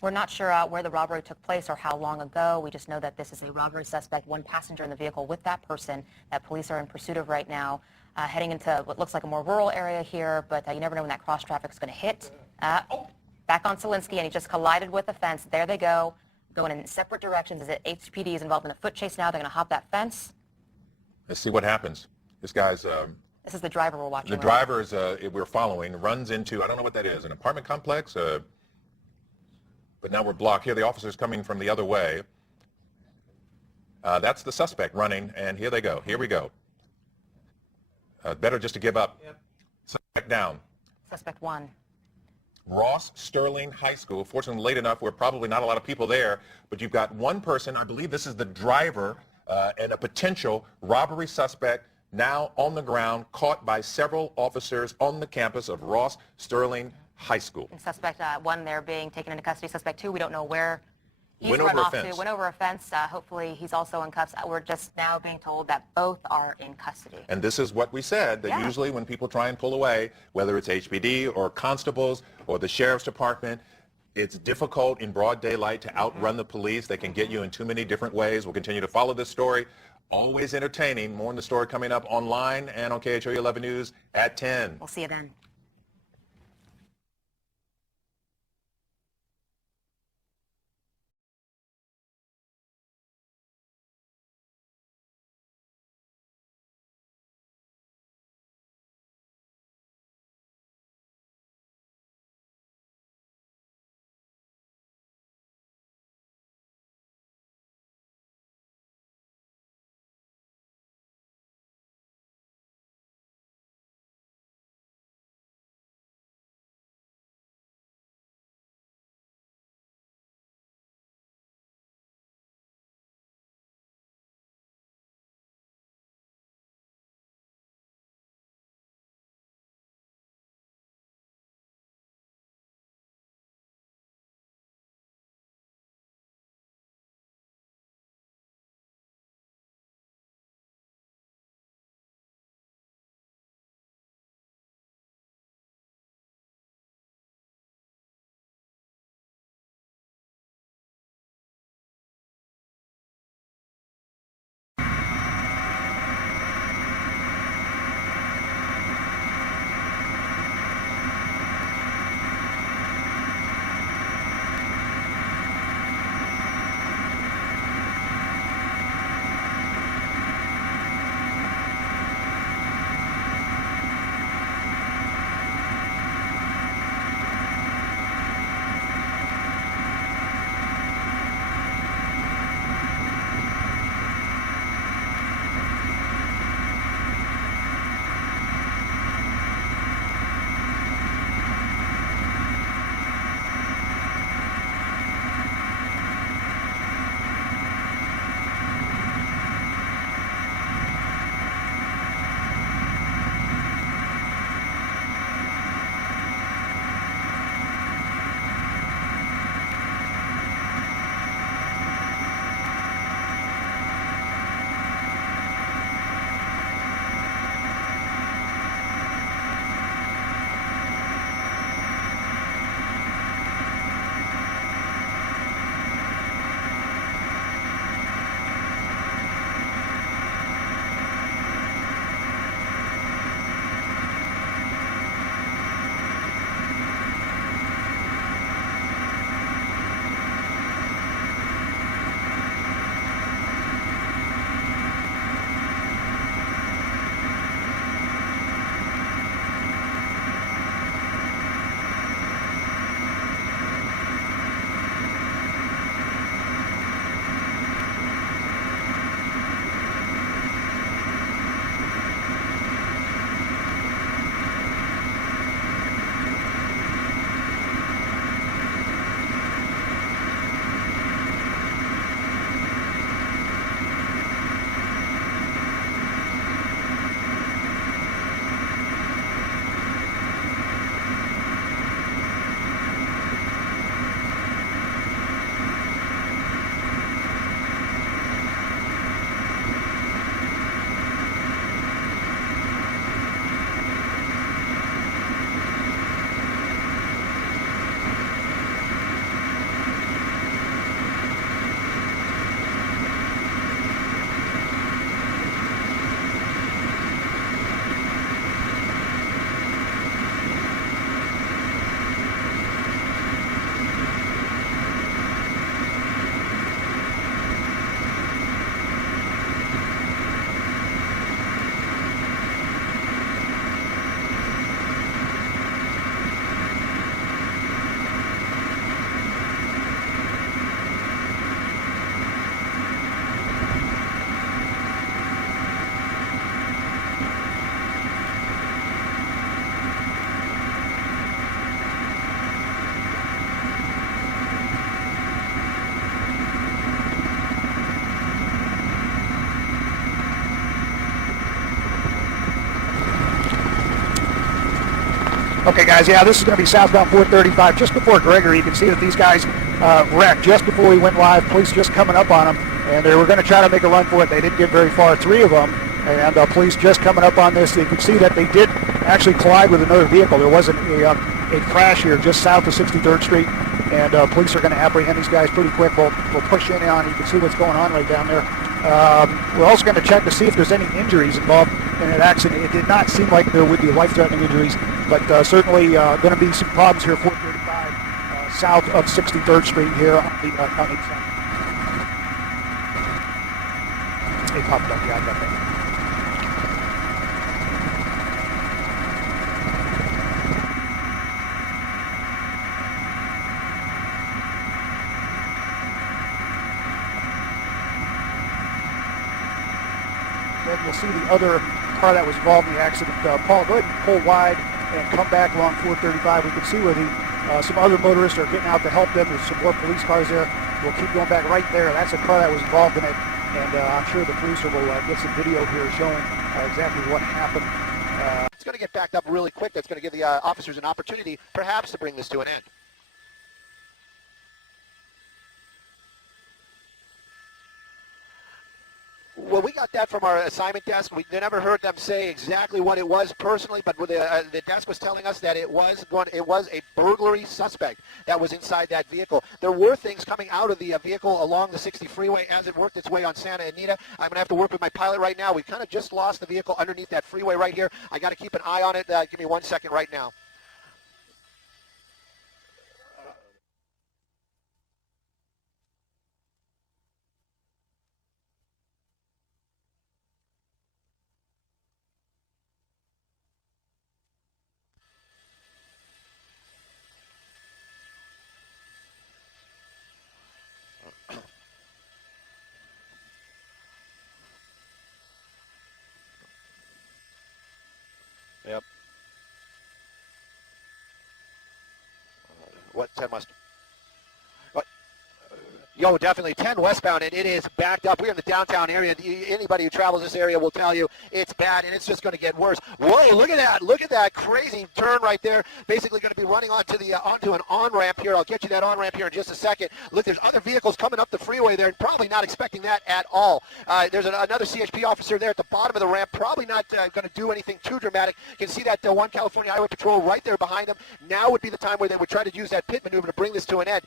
We're not sure where the robbery took place or how long ago. We just know that this is a robbery suspect, 1 passenger in the vehicle with that person that police are in pursuit of right now, heading into what looks like a more rural area here, but you never know when that cross traffic is going to hit. Back on Selinsky, and he just collided with a fence. There they go, going in separate directions. As HPD is involved in a foot chase now. They're going to hop that fence. Let's see what happens. This guy's... This is the driver we're watching. The driver is, we're following, runs into, I don't know what that is, an apartment complex? But now we're blocked. Here the officer's coming from the other way. That's the suspect running, and here they go. Here we go. Better just to give up. Yep. Suspect down. Suspect 1. Ross Sterling High School. Fortunately, late enough, we're probably not a lot of people there, but you've got 1 person, I believe this is the driver, and a potential robbery suspect now on the ground, caught by several officers on the campus of Ross Sterling High School. And suspect 1 there being taken into custody. Suspect 2, we don't know where he's went run over off a fence. to. Went over a fence. Hopefully he's also in cuffs. We're just now being told that both are in custody. And this is what we said, that usually when people try and pull away, whether it's HPD or constables or the sheriff's department, it's difficult in broad daylight to outrun the police. They can get you in too many different ways. We'll continue to follow this story Always entertaining. More on the story coming up online and on KHOE 11 News at 10. We'll see you then. Okay, guys, yeah, this is going to be southbound 435, just before Gregory. You can see that these guys wrecked just before we went live. Police just coming up on them, and they were going to try to make a run for it. They didn't get very far, 3 of them, and police just coming up on this. You can see that they did actually collide with another vehicle. There wasn't a crash here just south of 63rd Street, and police are going to apprehend these guys pretty quick. We'll push in on. You can see what's going on right down there. We're also going to check to see if there's any injuries involved in that accident. It did not seem like there would be life-threatening injuries, but certainly going to be some problems here, 435 south of 63rd Street here on the county side. It popped up, yeah, I got that. Then you'll see the other car that was involved in the accident. Paul, go ahead and pull wide and come back along 435. We can see where some other motorists are getting out to help them. There's some more police cars there. We'll keep going back right there. That's a car that was involved in it, and I'm sure the producer will get some video here showing exactly what happened. It's going to get backed up really quick. That's going to give the officers an opportunity, perhaps, to bring this to an end. Well, we got that from our assignment desk. We never heard them say exactly what it was personally, but the desk was telling us that it was a burglary suspect that was inside that vehicle. There were things coming out of the vehicle along the 60 freeway as it worked its way on Santa Anita. I'm going to have to work with my pilot right now. We kind of just lost the vehicle underneath that freeway right here. I got to keep an eye on it. Give me 1 second right now. Yep. What 10 must? What? Yo, definitely 10 westbound, and it is backed up. We're in the downtown area. Anybody who travels this area will tell you it's bad, and it's just going to get worse. Whoa, look at that. Look at that crazy turn right there. Basically going to be running onto an on-ramp here. I'll get you that on-ramp here in just a second. Look, there's other vehicles coming up the freeway there, and probably not expecting that at all. There's another CHP officer there at the bottom of the ramp, probably not going to do anything too dramatic. You can see that one California Highway Patrol right there behind them. Now would be the time where they would try to use that pit maneuver to bring this to an end.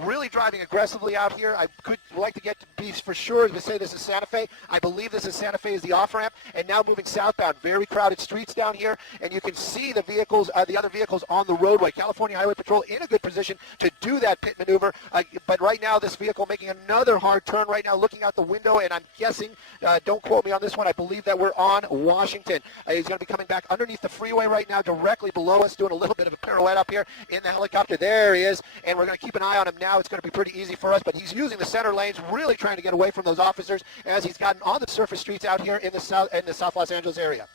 Really driving aggressively out here. I could like to get to be for sure to say this is Santa Fe. I believe this is Santa Fe is the off-ramp, and now moving southbound. Very crowded streets down here, and you can see the vehicles, the other vehicles on the roadway. California Highway Patrol in a good position to do that pit maneuver, but right now this vehicle making another hard turn right now, looking out the window, and I'm guessing, don't quote me on this one, I believe that we're on Washington. He's going to be coming back underneath the freeway right now, directly below us, doing a little bit of a pirouette up here in the helicopter. There he is, and we're going to keep an eye on him now. It's going to be pretty easy for us, but he's using the center lanes, really trying to get away from those officers as he's gotten on the surface streets out here in the South Los Angeles area.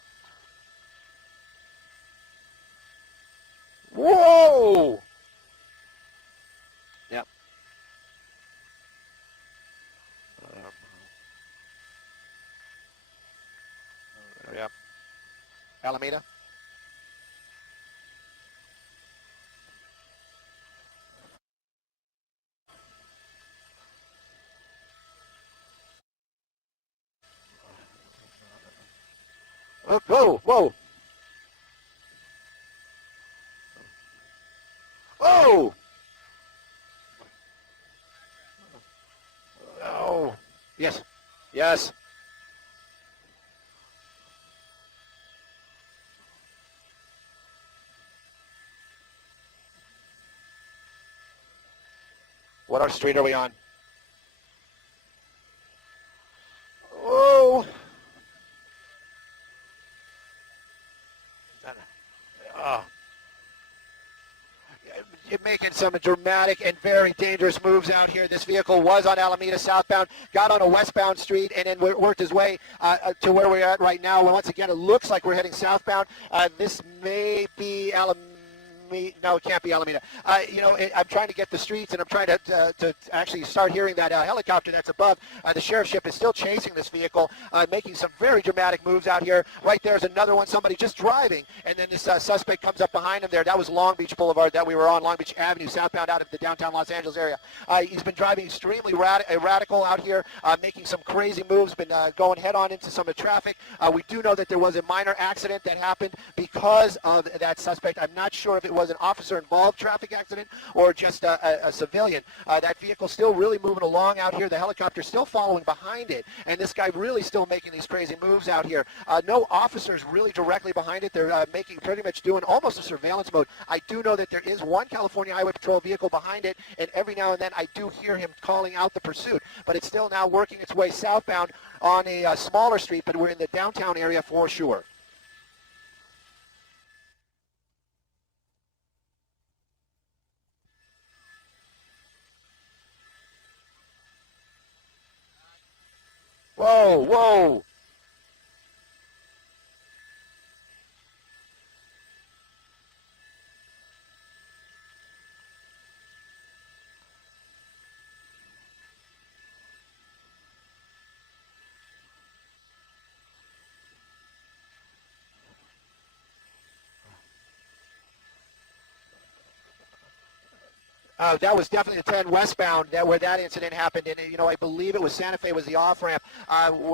Whoa! Yep. Yep. Alameda. Oh, whoa, whoa. Whoa! Oh, yes, yes. What street are we on? Oh. You're making some dramatic and very dangerous moves out here. This vehicle was on Alameda southbound, got on a westbound street, and then worked his way to where we're at right now. Once again, it looks like we're heading southbound. This may be Alameda. No, it can't be Alameda. I'm trying to get the streets, and I'm trying to actually start hearing that helicopter that's above. The sheriff's ship is still chasing this vehicle, making some very dramatic moves out here. Right there's another one, somebody just driving, and then this suspect comes up behind him there. That was Long Beach Boulevard that we were on, Long Beach Avenue, southbound out of the downtown Los Angeles area. He's been driving extremely radical out here, making some crazy moves, been going head-on into some of the traffic. We do know that there was a minor accident that happened because of that suspect. I'm not sure if it was was an officer-involved traffic accident or just a civilian. That vehicle still really moving along out here. The helicopter still following behind it, and this guy really still making these crazy moves out here. No officers really directly behind it. They're pretty much doing almost a surveillance mode. I do know that there is one California Highway Patrol vehicle behind it, and every now and then I do hear him calling out the pursuit, but it's still now working its way southbound on a smaller street, but we're in the downtown area for sure. Whoa, whoa. That was definitely the 10 westbound where that incident happened, and I believe it was Santa Fe was the off ramp.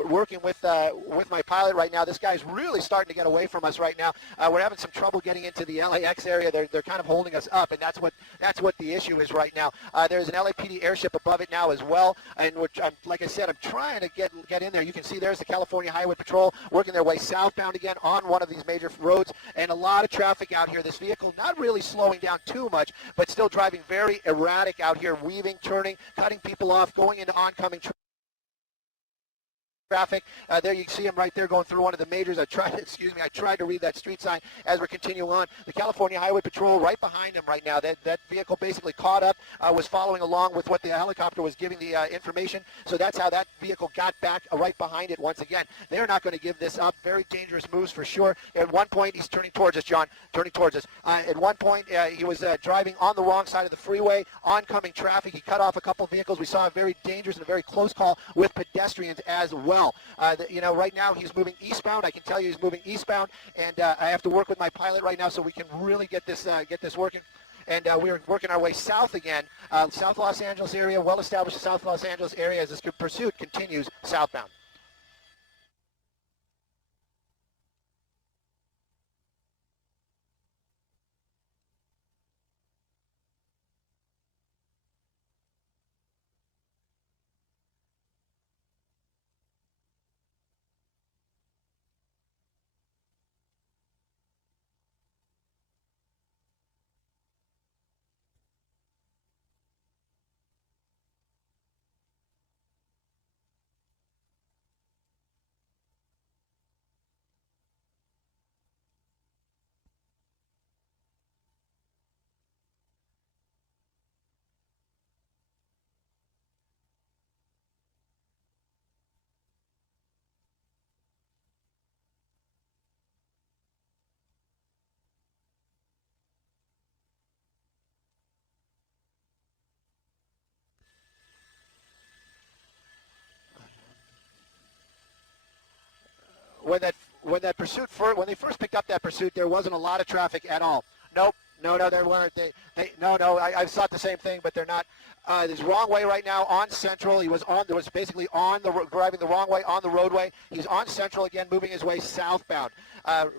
Working with my pilot right now, this guy's really starting to get away from us right now. We're having some trouble getting into the LAX area. They're kind of holding us up, and that's what the issue is right now. There's an LAPD airship above it now as well, and which like I said, I'm trying to get in there. You can see there's the California Highway Patrol working their way southbound again on one of these major roads, and a lot of traffic out here. This vehicle not really slowing down too much, but still driving very erratic out here, weaving, turning, cutting people off, going into oncoming traffic. There you see him right there going through one of the majors. I tried to read that street sign as we're continuing on. The California Highway Patrol right behind him right now. That vehicle basically caught up, was following along with what the helicopter was giving the information. So that's how that vehicle got back right behind it once again. They're not going to give this up. Very dangerous moves for sure. At one point, he's turning towards us, John, turning towards us. At one point, he was driving on the wrong side of the freeway, oncoming traffic. He cut off a couple of vehicles. We saw a very dangerous and a very close call with pedestrians as well. Right now he's moving eastbound. I can tell you he's moving eastbound, and I have to work with my pilot right now so we can really get this working. And we're working our way south again, South Los Angeles area, well-established South Los Angeles area as this pursuit continues southbound. When they first picked up that pursuit, there wasn't a lot of traffic at all. Nope. No, there weren't. I thought the same thing, but they're not. He's wrong way right now on Central. He was basically driving the wrong way on the roadway. He's on Central again, moving his way southbound.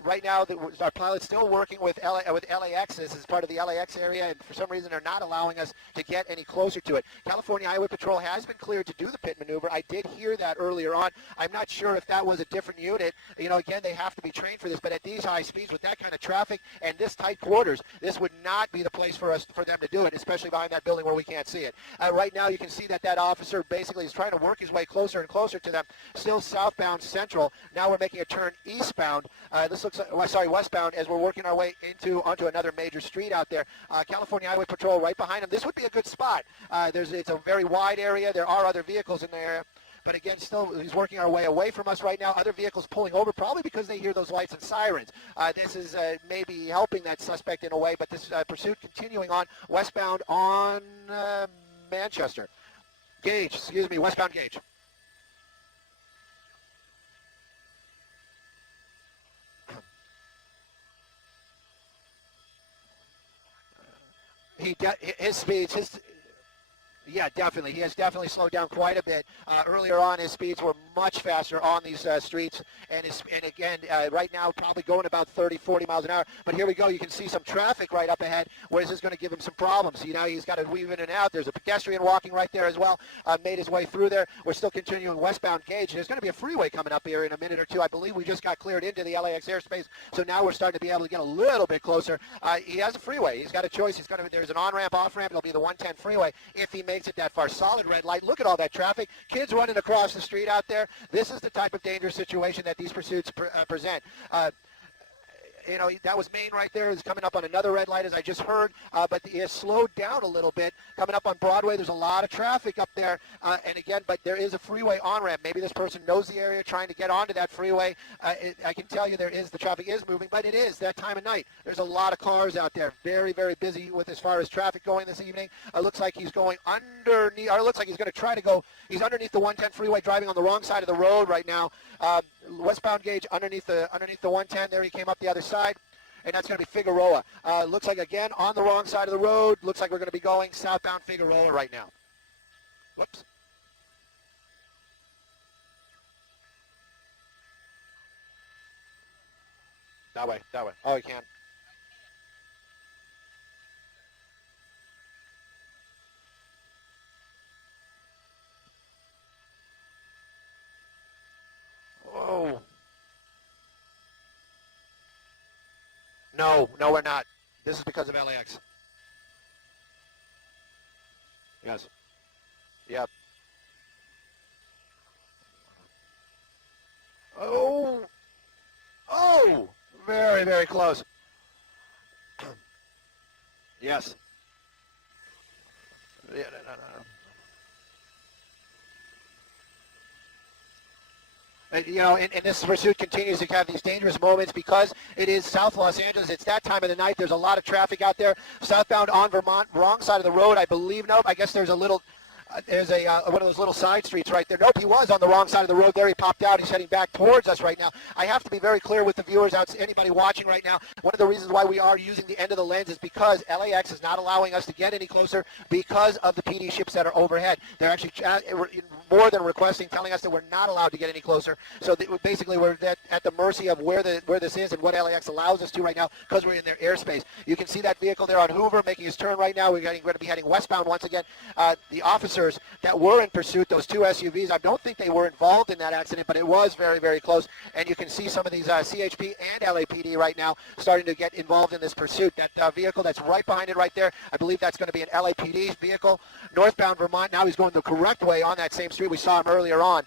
Right now, our pilot's still working with LAX. This is part of the LAX area, and for some reason, they're not allowing us to get any closer to it. California Highway Patrol has been cleared to do the pit maneuver. I did hear that earlier on. I'm not sure if that was a different unit. Again, they have to be trained for this, but at these high speeds with that kind of traffic and this tight quarters, this would not be the place for them to do it, especially behind that building where we can't see it. Right now, you can see that officer basically is trying to work his way closer and closer to them, still southbound Central. Now we're making a turn eastbound. This looks like, westbound as we're working our way onto another major street out there. California Highway Patrol right behind him. This would be a good spot. It's a very wide area. There are other vehicles in there. But again, still, he's working our way away from us right now. Other vehicles pulling over, probably because they hear those lights and sirens. This is maybe helping that suspect in a way, but this pursuit continuing on westbound on Manchester. Westbound Gage. His speeds, yeah, definitely. He has definitely slowed down quite a bit. Earlier on, his speeds were much faster on these streets, and again, right now probably going about 30, 40 miles an hour. But here we go. You can see some traffic right up ahead. Where this is going to give him some problems. See, now he's got to weave in and out. There's a pedestrian walking right there as well. Made his way through there. We're still continuing westbound gauge. There's going to be a freeway coming up here in a minute or two. I believe we just got cleared into the LAX airspace, so now we're starting to be able to get a little bit closer. He has a freeway. He's got a choice. There's an on-ramp, off-ramp. It'll be the 110 freeway if he makes it that far. Solid red light. Look at all that traffic. Kids running across the street out there. This is the type of dangerous situation that these pursuits present. You know, that was Maine right there. He's coming up on another red light, as I just heard, but he has slowed down a little bit. Coming up on Broadway, there's a lot of traffic up there, and again, but there is a freeway on-ramp. Maybe this person knows the area, trying to get onto that freeway. I can tell you the traffic is moving, but it is that time of night. There's a lot of cars out there, very, very busy with as far as traffic going this evening. Looks like he's going underneath, or it looks like he's going to try to go, he's underneath the 110 freeway, driving on the wrong side of the road right now. Westbound gauge underneath the 110. There he came up the other side, and that's going to be Figueroa. Looks like, again, on the wrong side of the road. Looks like we're going to be going southbound Figueroa right now. Whoops. That way. Oh, he can. Whoa. No, we're not. This is because of LAX. Yes. Yep. Oh! Very, very close. Yes. Yeah, no. And, you know, and this pursuit continues to have these dangerous moments because it is South Los Angeles. It's that time of the night. There's a lot of traffic out there. Southbound on Vermont, wrong side of the road, I believe. Nope, I guess there's a little... There's one of those little side streets right there. Nope, he was on the wrong side of the road there. He popped out. He's heading back towards us right now. I have to be very clear with the viewers, anybody watching right now. One of the reasons why we are using the end of the lens is because LAX is not allowing us to get any closer because of the PD ships that are overhead. They're actually more than requesting, telling us that we're not allowed to get any closer. So basically we're at the mercy of where this is and what LAX allows us to right now because we're in their airspace. You can see that vehicle there on Hoover making his turn right now. We're going to be heading westbound once again. The officers that were in pursuit, those two SUVs, I don't think they were involved in that accident, but it was very, very close. And you can see some of these CHP and LAPD right now starting to get involved in this pursuit. That vehicle that's right behind it right there, I believe that's going to be an LAPD vehicle. Northbound Vermont, now he's going the correct way on that same street. We saw him earlier on.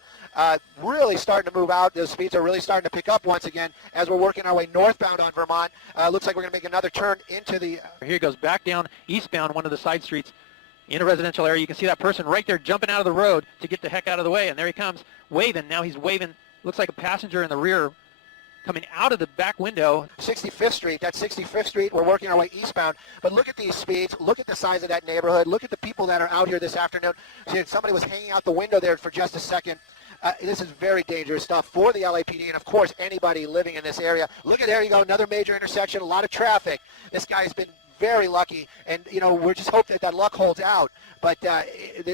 Really starting to move out. Those speeds are really starting to pick up once again as we're working our way northbound on Vermont. Looks like we're going to make another turn into the... Here he goes back down eastbound one of the side streets in a residential area. You can see that person right there jumping out of the road to get the heck out of the way, and there he comes waving. Now he's waving, looks like a passenger in the rear coming out of the back window. 65th Street, that's 65th Street. We're working our way eastbound, but look at these speeds. Look at the size of that neighborhood. Look at the people that are out here this afternoon. See, somebody was hanging out the window there for just a second. This is very dangerous stuff for the LAPD and, of course, anybody living in this area. Look at, there you go, another major intersection, a lot of traffic. This guy's been very lucky, and, you know, we're just hoping that luck holds out, but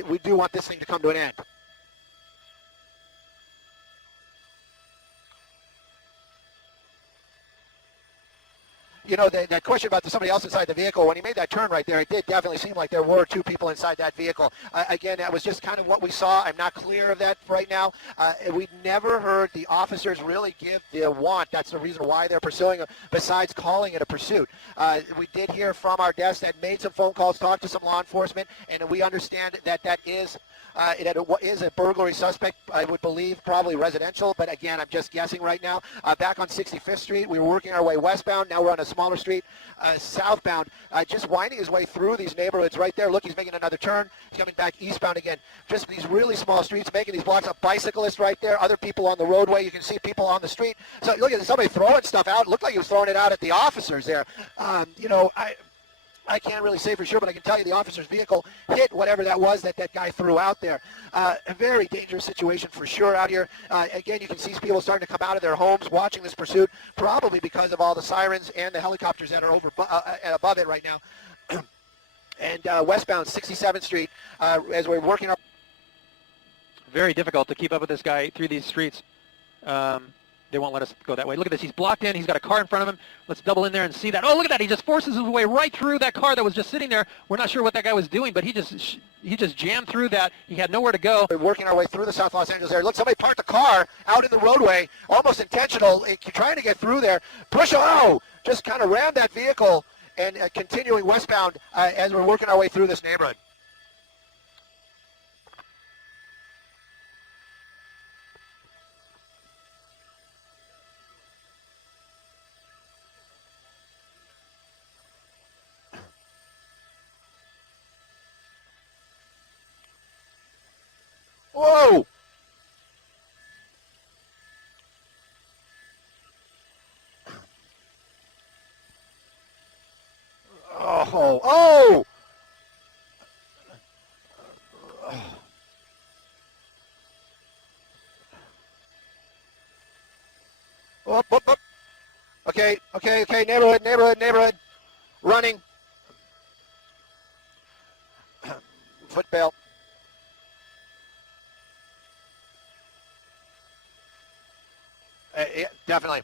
we do want this thing to come to an end. You know, that question about somebody else inside the vehicle, when he made that turn right there, it did definitely seem like there were two people inside that vehicle. Again, that was just kind of what we saw. I'm not clear of that right now. We've never heard the officers really give the want. That's the reason why they're pursuing, besides calling it a pursuit. We did hear from our desk that made some phone calls, talked to some law enforcement, and we understand that that is a burglary suspect, I would believe, probably residential, but again, I'm just guessing right now. Back on 65th Street, we were working our way westbound. Now we're on a smaller street, southbound, just winding his way through these neighborhoods right there. Look, he's making another turn. He's coming back eastbound again. Just these really small streets, making these blocks. A bicyclist right there, other people on the roadway. You can see people on the street. So look at somebody throwing stuff out. It looked like he was throwing it out at the officers there. You know, I can't really say for sure, but I can tell you the officer's vehicle hit whatever that was that guy threw out there. A very dangerous situation for sure out here. Again, you can see people starting to come out of their homes watching this pursuit, probably because of all the sirens and the helicopters that are over above it right now. And westbound 67th Street, as we're working our... very difficult to keep up with this guy through these streets. They won't let us go that way. Look at this. He's blocked in. He's got a car in front of him. Let's double in there and see that. Oh, look at that. He just forces his way right through that car that was just sitting there. We're not sure what that guy was doing, but he just jammed through that. He had nowhere to go. We're working our way through the South Los Angeles area. Look, somebody parked a car out in the roadway, almost intentional, trying to get through there. Just kind of rammed that vehicle and continuing westbound as we're working our way through this neighborhood. Whoa! Oh! Oh! Up. Okay, neighborhood. Running. Foot bail. Yeah, definitely.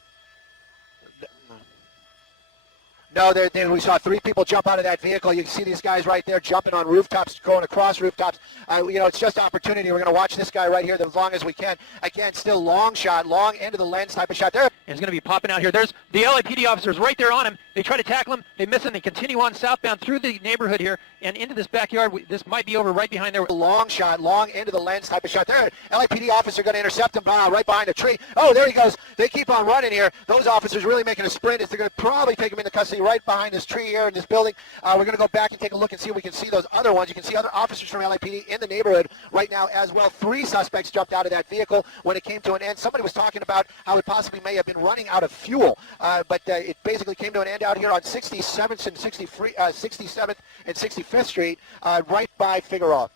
No, we saw 3 people jump out of that vehicle. You can see these guys right there jumping on rooftops, going across rooftops. It's just opportunity. We're going to watch this guy right here as long as we can. Again, still long shot, long end of the lens type of shot. There. And he's going to be popping out here. There's the LAPD officers right there on him. They try to tackle him. They miss him. They continue on southbound through the neighborhood here and into this backyard. This might be over right behind there. Long shot, long end of the lens type of shot. There, LAPD officer going to intercept him right behind a tree. Oh, there he goes. They keep on running here. Those officers really making a sprint. They're going to probably take him into custody right behind this tree here in this building. We're going to go back and take a look and see if we can see those other ones. You can see other officers from LAPD in the neighborhood right now as well. 3 suspects jumped out of that vehicle when it came to an end. Somebody was talking about how it possibly may have been running out of fuel, but it basically came to an end out here on 67th and 67th and 65th Street, right by Figueroa.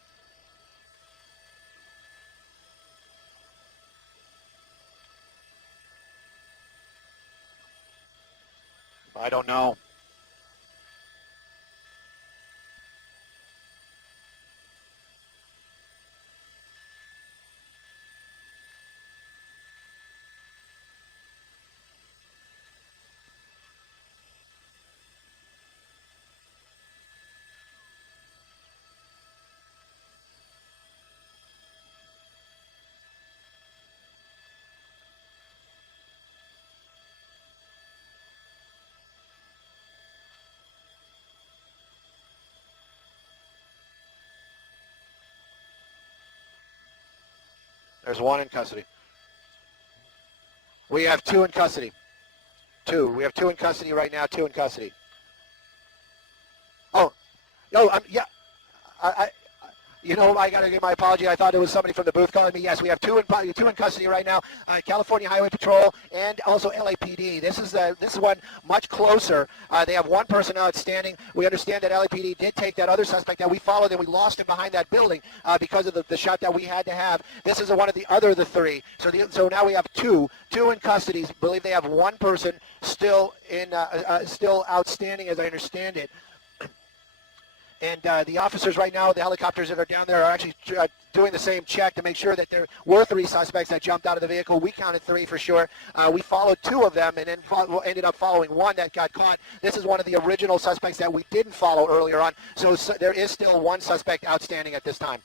I don't know. There's 1 in custody. We have 2 in custody. 2. We have 2 in custody right now. 2 in custody. Oh, no. Yeah. I got to give my apology. I thought it was somebody from the booth calling me. Yes, we have 2 in custody right now. California Highway Patrol and also LAPD. This is one much closer. They have 1 person outstanding. We understand that LAPD did take that other suspect that we followed, and we lost him behind that building because of the shot that we had to have. This is one of the other of the 3. So now we have 2 in custody. I believe they have 1 person still still outstanding, as I understand it. And the officers right now, the helicopters that are down there are actually doing the same check to make sure that there were 3 suspects that jumped out of the vehicle. We counted 3 for sure. We followed 2 of them and then ended up following 1 that got caught. This is one of the original suspects that we didn't follow earlier on. So there is still 1 suspect outstanding at this time.